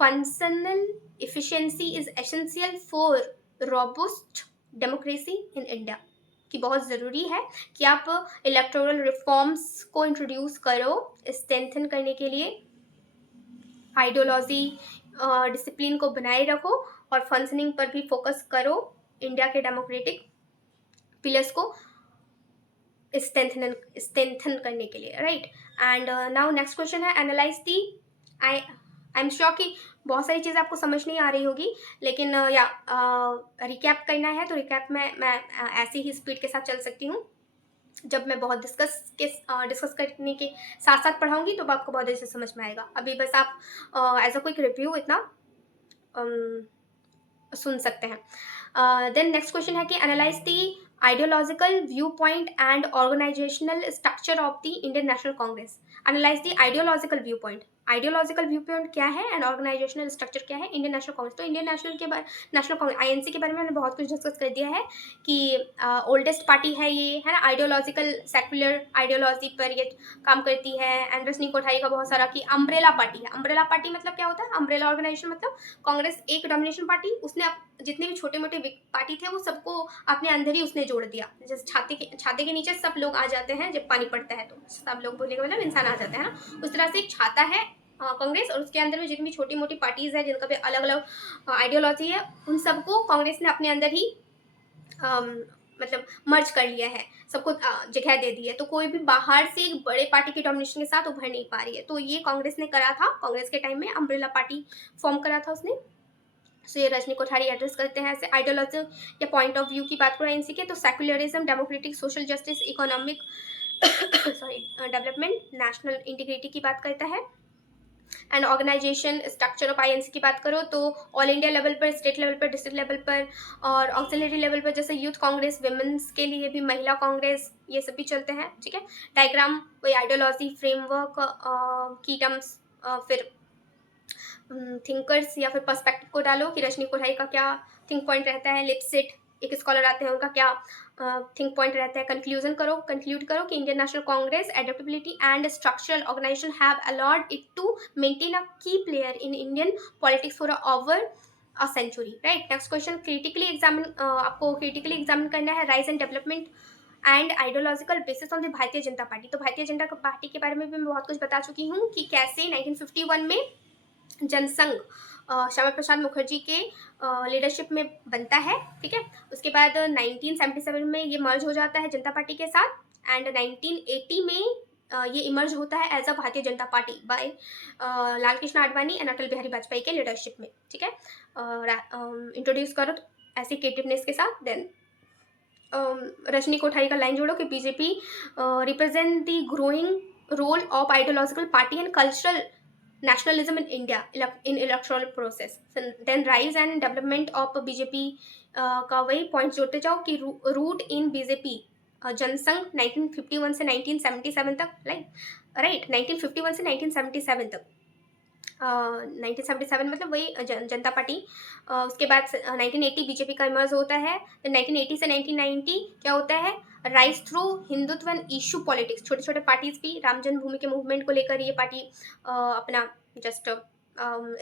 functional efficiency is essential for robust democracy in India, कि बहुत ज़रूरी है कि आप इलेक्टोरल रिफॉर्म्स को इंट्रोड्यूस करो स्ट्रेंथन करने के लिए, आइडियोलॉजी डिसिप्लिन को बनाए रखो और फंक्शनिंग पर भी फोकस करो इंडिया के डेमोक्रेटिक पिलर्स को स्ट्रेंथन करने के लिए, right. And now next question है analyse the, I am sure कि बहुत सारी चीज़ें आपको समझ नहीं आ रही होगी, लेकिन या रिकैप करना है तो रिकैप में मैं ऐसी ही स्पीड के साथ चल सकती हूँ। जब मैं बहुत डिस्कस करने के साथ साथ पढ़ाऊँगी तो आपको बहुत अच्छे से समझ में आएगा। अभी बस आप एज अ क्विक रिव्यू इतना सुन सकते हैं। देन नेक्स्ट क्वेश्चन है कि analyse the ideological view point and organisational structure of the Indian National Congress. Analyse the ideological view point, ideological view point क्या है एंड ऑर्गेनाइजेशनल स्ट्रक्चर क्या है Indian National Congress. तो इंडियन नेशनल कांग्रेस आईएनसी के बारे में मैंने बहुत कुछ डिस्कस कर दिया है कि ओल्डेस्ट पार्टी है ये, है ना, आइडियोलॉजिकल सेक्युलर आइडियोलॉजी पर ये काम करती है। एंड रजनी कोठारी का बहुत सारा कि अम्ब्रेला पार्टी है, अम्ब्रेला पार्टी मतलब क्या होता है, अम्ब्रेला ऑर्गेनाइजेशन मतलब कांग्रेस एक डोमिनेशन पार्टी, उसने जितने भी छोटे मोटे पार्टी थे वो सबको अपने अंदर ही उसने जोड़ दिया। जैसे छाते के नीचे सब लोग आ जाते हैं जब पानी पड़ता है, तो सब लोग बोलने का मतलब इंसान आ जाते हैं ना, उस तरह से एक छाता है कांग्रेस, और उसके अंदर में जितनी भी छोटी मोटी पार्टीज है जिनका भी अलग अलग आइडियोलॉजी है, उन सबको कांग्रेस ने अपने अंदर ही मतलब मर्ज कर लिया है, सबको जगह दे दी है। तो कोई भी बाहर से एक बड़े पार्टी के डोमिनेशन के साथ उभर नहीं पा रही है। तो ये कांग्रेस ने करा था, कांग्रेस के टाइम में अम्ब्रेला पार्टी फॉर्म करा था उसने। सो ये रजनी कोठारी एड्रेस करते हैं ऐसे आइडियोलॉजी या पॉइंट ऑफ व्यू की बात करें इनसी के, तो secularism, democratic, social justice, economic development, national integrity की बात करता है। And organisation structure of INC की बात करो तो ऑल इंडिया लेवल पर, स्टेट लेवल पर, डिस्ट्रिक्ट लेवल पर और ऑक्सिलरी लेवल पर, जैसे यूथ कांग्रेस, विमेंस के लिए भी महिला कांग्रेस, ये सब भी चलते हैं। ठीक है, डायग्राम कोई आइडियोलॉजी फ्रेमवर्क की टर्म्स, फिर थिंकर्स या फिर पर्सपेक्टिव को डालो कि रजनी कोठारी का क्या थिंक पॉइंट रहता है, लिपसिट एक स्कॉलर आते हैं उनका क्या थिंक पॉइंट रहता है। कंक्लूड करो कि Indian National Congress adaptability and structural organisation have allowed it to maintain a key player in Indian politics for over a century, right. Next question critically examine, आपको critically examine करना है rise and development and ideological basis on the Bharatiya Janata party. तो भारतीय Janata party के बारे में भी मैं बहुत कुछ बता चुकी हूँ कि कैसे 1951 में जनसंघ श्यामा प्रसाद मुखर्जी के लीडरशिप में बनता है, ठीक है। उसके बाद 1977 में ये मर्ज हो जाता है जनता पार्टी के साथ, एंड 1980 में ये इमर्ज होता है as a Bharatiya Janata Party by Lal Krishna Advani and Atal Bihari Vajpayee के लीडरशिप में, ठीक है। इंट्रोड्यूस करो ऐसे क्रिएटिवनेस के साथ। देन रजनी कोठारी का लाइन जोड़ो कि BJP represent the growing role of ideological party and cultural nationalism in India in electoral process. Then rise and development of BJP का वही पॉइंट जोड़ते जाओ कि रूट इन बीजेपी जनसंघ 1951 से 1977 तक, राइट 1951 से 1977 तक, 1977 मतलब वही जनता पार्टी। उसके बाद 1980 बीजेपी का इमर्ज होता है। फिर 1980 से 1990 क्या होता है, rise through Hindutva and issue politics. छोटे छोटे पार्टीज भी राम जन्मभूमि के मूवमेंट को लेकर ये पार्टी अपना जस्ट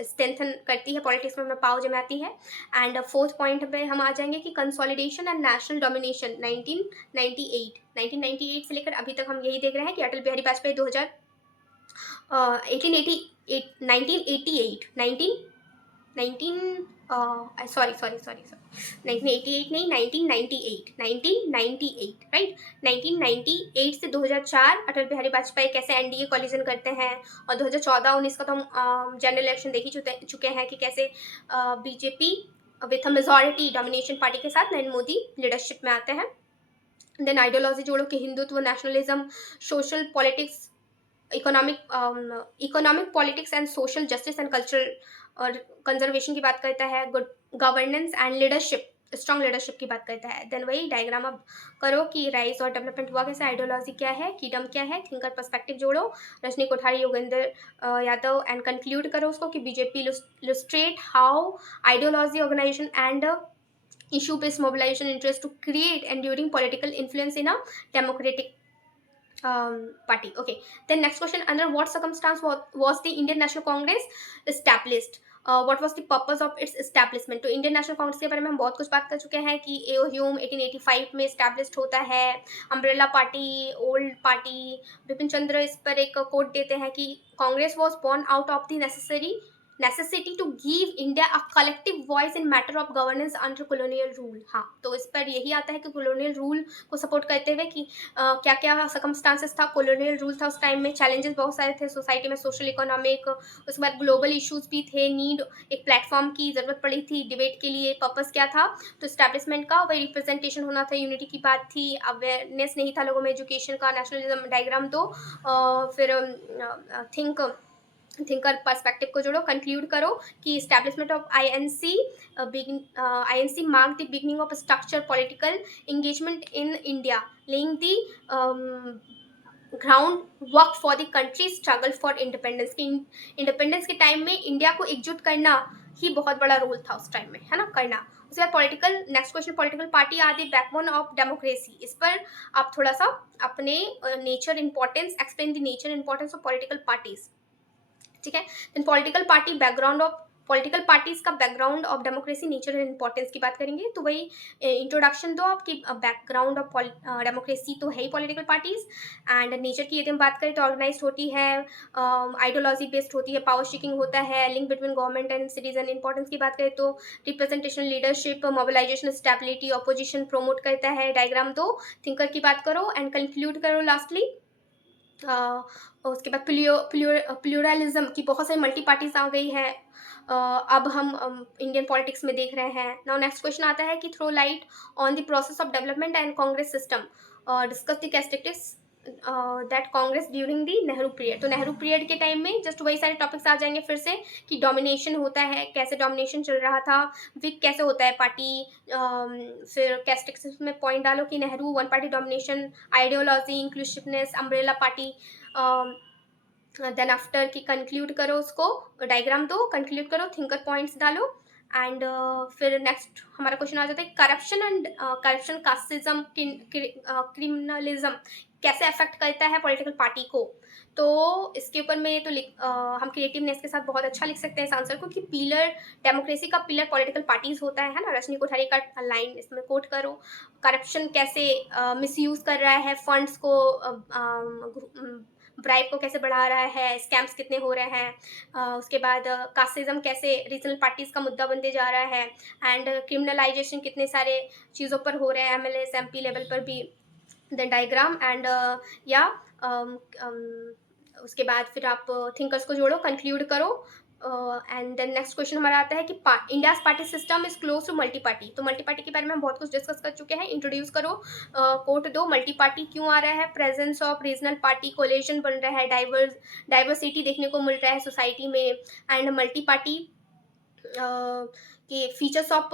स्ट्रेंथन करती है, पॉलिटिक्स में अपना पाव जमाती है। एंड फोर्थ पॉइंट पे हम आ जाएंगे कि कंसोलिडेशन एंड नेशनल डोमिनेशन 1998 से लेकर अभी तक हम यही देख रहे हैं कि अटल बिहारी वाजपेयी 1998 राइट। 1998 से 2004 अटल बिहारी वाजपेयी कैसे एनडीए कॉलिजन करते हैं, और 2014-19 का तो हम जनरल इलेक्शन देख ही चुके हैं कि कैसे BJP with a majority domination party के साथ नरेंद्र मोदी लीडरशिप में आते हैं। देन आइडियोलॉजी जोड़ो कि Hindutva, nationalism, social politics, economic politics and social justice and cultural और कंजर्वेशन की बात करता है। Good governance and leadership, strong leadership की बात करता है। देन वही डायग्राम अब करो कि राइज और डेवलपमेंट हुआ कैसे, आइडियोलॉजी क्या है, कीडम क्या है, थिंकर पर्सपेक्टिव जोड़ो, रजनी कोठारी, योगेंद्र यादव, एंड कंक्लूड करो उसको कि BJP illustrate how ideology, organisation and issue based mobilization interest to create enduring political influence in a democratic party. Okay, then next question, under what circumstance was the Indian National Congress established? What was the purpose of its establishment? तो Indian National Congress के बारे में हम बहुत कुछ बात कर चुके हैं कि एओ ह्यूम 1885 में established होता है। Umbrella party, old party, Bipin Chandra इस पर एक कोट देते हैं कि Congress was born out of the necessity to give India a collective voice in matter of governance under colonial rule। हाँ, तो इस पर यही आता है कि colonial rule को सपोर्ट करते हुए कि क्या क्या circumstances था, colonial rule था उस टाइम में, challenges बहुत सारे थे सोसाइटी में, सोशल इकोनॉमिक, उसके बाद ग्लोबल इश्यूज भी थे, नीड एक प्लेटफॉर्म की ज़रूरत पड़ी थी डिबेट के लिए, पर्पस क्या था, तो इस्टेब्लिशमेंट का वही रिप्रेजेंटेशन होना था, यूनिटी की बात थी, अवेयरनेस नहीं था लोगों में, एजुकेशन का, नेशनलिज्म डायग्राम दो, फिर थिंकर पर्सपेक्टिव को जोड़ो, कंक्लूड करो कि establishment of INC mark the beginning of structure political engagement in India, laying the ground work for the country struggle for independence. की इंडिपेंडेंस के टाइम में इंडिया को एकजुट करना ही बहुत बड़ा रोल था उस टाइम में, है ना, करना। उसके बाद political, next question, political party are the backbone of democracy. इस पर आप थोड़ा सा अपने nature importance, explain the nature importance of political parties, ठीक है। Then political party background of, political parties का background of democracy, nature and importance की बात करेंगे। तो वही इंट्रोडक्शन दो आपकी, बैकग्राउंड ऑफ डेमोक्रेसी तो है ही पॉलिटिकल पार्टीज, एंड नेचर की यदि हम बात करें तो ऑर्गेनाइज होती है, आइडियोलॉजी बेस्ड होती है, पावर शेकिंग होता है, link between government and citizen. Importance की बात करें तो representation, leadership, mobilisation, stability, opposition promote करता है। डायग्राम दो, थिंकर की बात करो एंड कंक्लूड करो लास्टली। उसके बाद प्लूरलिज्म की बहुत सारी मल्टी पार्टीज आ गई है, अब हम इंडियन पॉलिटिक्स में देख रहे हैं। नाउ नेक्स्ट क्वेश्चन आता है कि throw light on the process of development and Congress system, discuss the characteristics that Congress during the Nehru period. तो नेहरू पीरियड के टाइम में जस्ट वही सारे टॉपिक्स आ जाएंगे फिर से कि डोमिनेशन होता है, कैसे डोमिनेशन चल रहा था, वीक कैसे होता है पार्टी, फिर कैरेक्टरिस्टिक्स में पॉइंट डालो कि Nehru one party domination, ideology, inclusiveness, umbrella party, then after की कंक्लूड करो उसको, डायग्राम दो, कंक्लूड करो, थिंकर पॉइंट्स डालो, एंड फिर नेक्स्ट हमारा क्वेश्चन आ जाता है corruption and corruption, casteism, criminalism. कैसे अफेक्ट करता है पॉलिटिकल पार्टी को। तो इसके ऊपर में तो हम क्रिएटिवनेस के साथ बहुत अच्छा लिख सकते हैं इस आंसर को कि पिलर, डेमोक्रेसी का पिलर पॉलिटिकल पार्टीज होता है ना। रजनी कोठारी का लाइन इसमें कोट करो। करप्शन कैसे मिसयूज कर रहा है फंड्स को, ब्राइब को कैसे बढ़ा रहा है, स्कैम्स कितने हो रहे हैं, उसके बाद कास्टिज्म कैसे रीजनल पार्टीज का मुद्दा बनते जा रहा है, एंड क्रिमिनलाइजेशन कितने सारे चीज़ों पर हो रहे हैं, एमएलए एमपी लेवल पर भी। द डायग्राम एंड या उसके बाद फिर आप थिंकर्स को जोड़ो, कंक्लूड करो। एंड देन नेक्स्ट क्वेश्चन हमारा आता है कि India's party system is close to multi party. तो मल्टी पार्टी के बारे में हम बहुत कुछ डिस्कस कर चुके हैं। इंट्रोड्यूस करो, कोट दो, मल्टी पार्टी क्यों आ रहा है, presence of regional party coalition बन रहा है, डाइवर्सिटी देखने को मिल रहा है सोसाइटी में, एंड मल्टी पार्टी के features of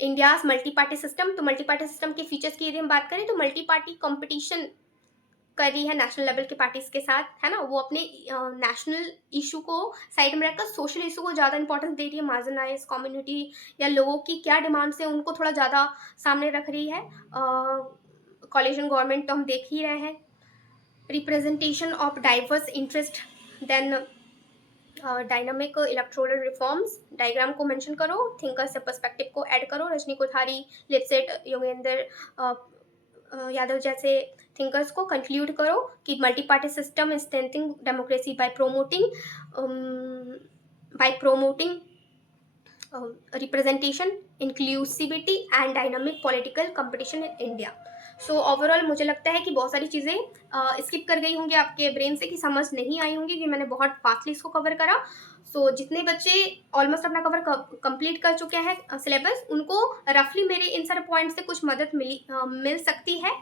India's multi party system. तो मल्टी पार्टी सिस्टम के फीचर्स की यदि हम बात करें तो मल्टी पार्टी कंपटीशन कर रही है नेशनल लेवल के पार्टीज के साथ, है ना। वो अपने नेशनल इशू को साइड में रखकर सोशल इशू को ज़्यादा इंपॉर्टेंस दे रही है। मार्जिनाइज कम्युनिटी या लोगों की क्या डिमांड्स है उनको थोड़ा ज़्यादा सामने रख रही है। कॉलिशन गवर्नमेंट तो हम देख ही रहे हैं। Representation of diverse interest, then dynamic electoral reforms. Diagram को मेंशन करो, थिंकर से पर्सपेक्टिव को ऐड करो। रजनी कोठारी, लिपसेट, योगेंद्र यादव जैसे थिंकर्स को कंक्लूड करो कि multi party system is strengthening democracy by promoting representation, inclusivity and dynamic political competition in India. So overall मुझे लगता है कि बहुत सारी चीज़ें स्किप कर गई होंगी आपके ब्रेन से, कि समझ नहीं आई होंगी, कि मैंने बहुत फास्टली इसको कवर करा। सो जितने बच्चे ऑलमोस्ट अपना कवर कंप्लीट कर चुके हैं सिलेबस, उनको रफली मेरे इन सारे पॉइंट्स से कुछ मदद मिल सकती है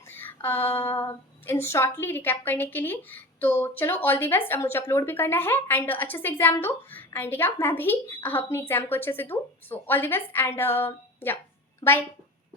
इन शॉर्टली रिकैप करने के लिए। तो चलो, ऑल दी बेस्ट। अब मुझे अपलोड भी करना है एंड अच्छे से एग्जाम दो, एंड या मैं भी अपनी एग्जाम को अच्छे से दूँ। So all the best and या बाय।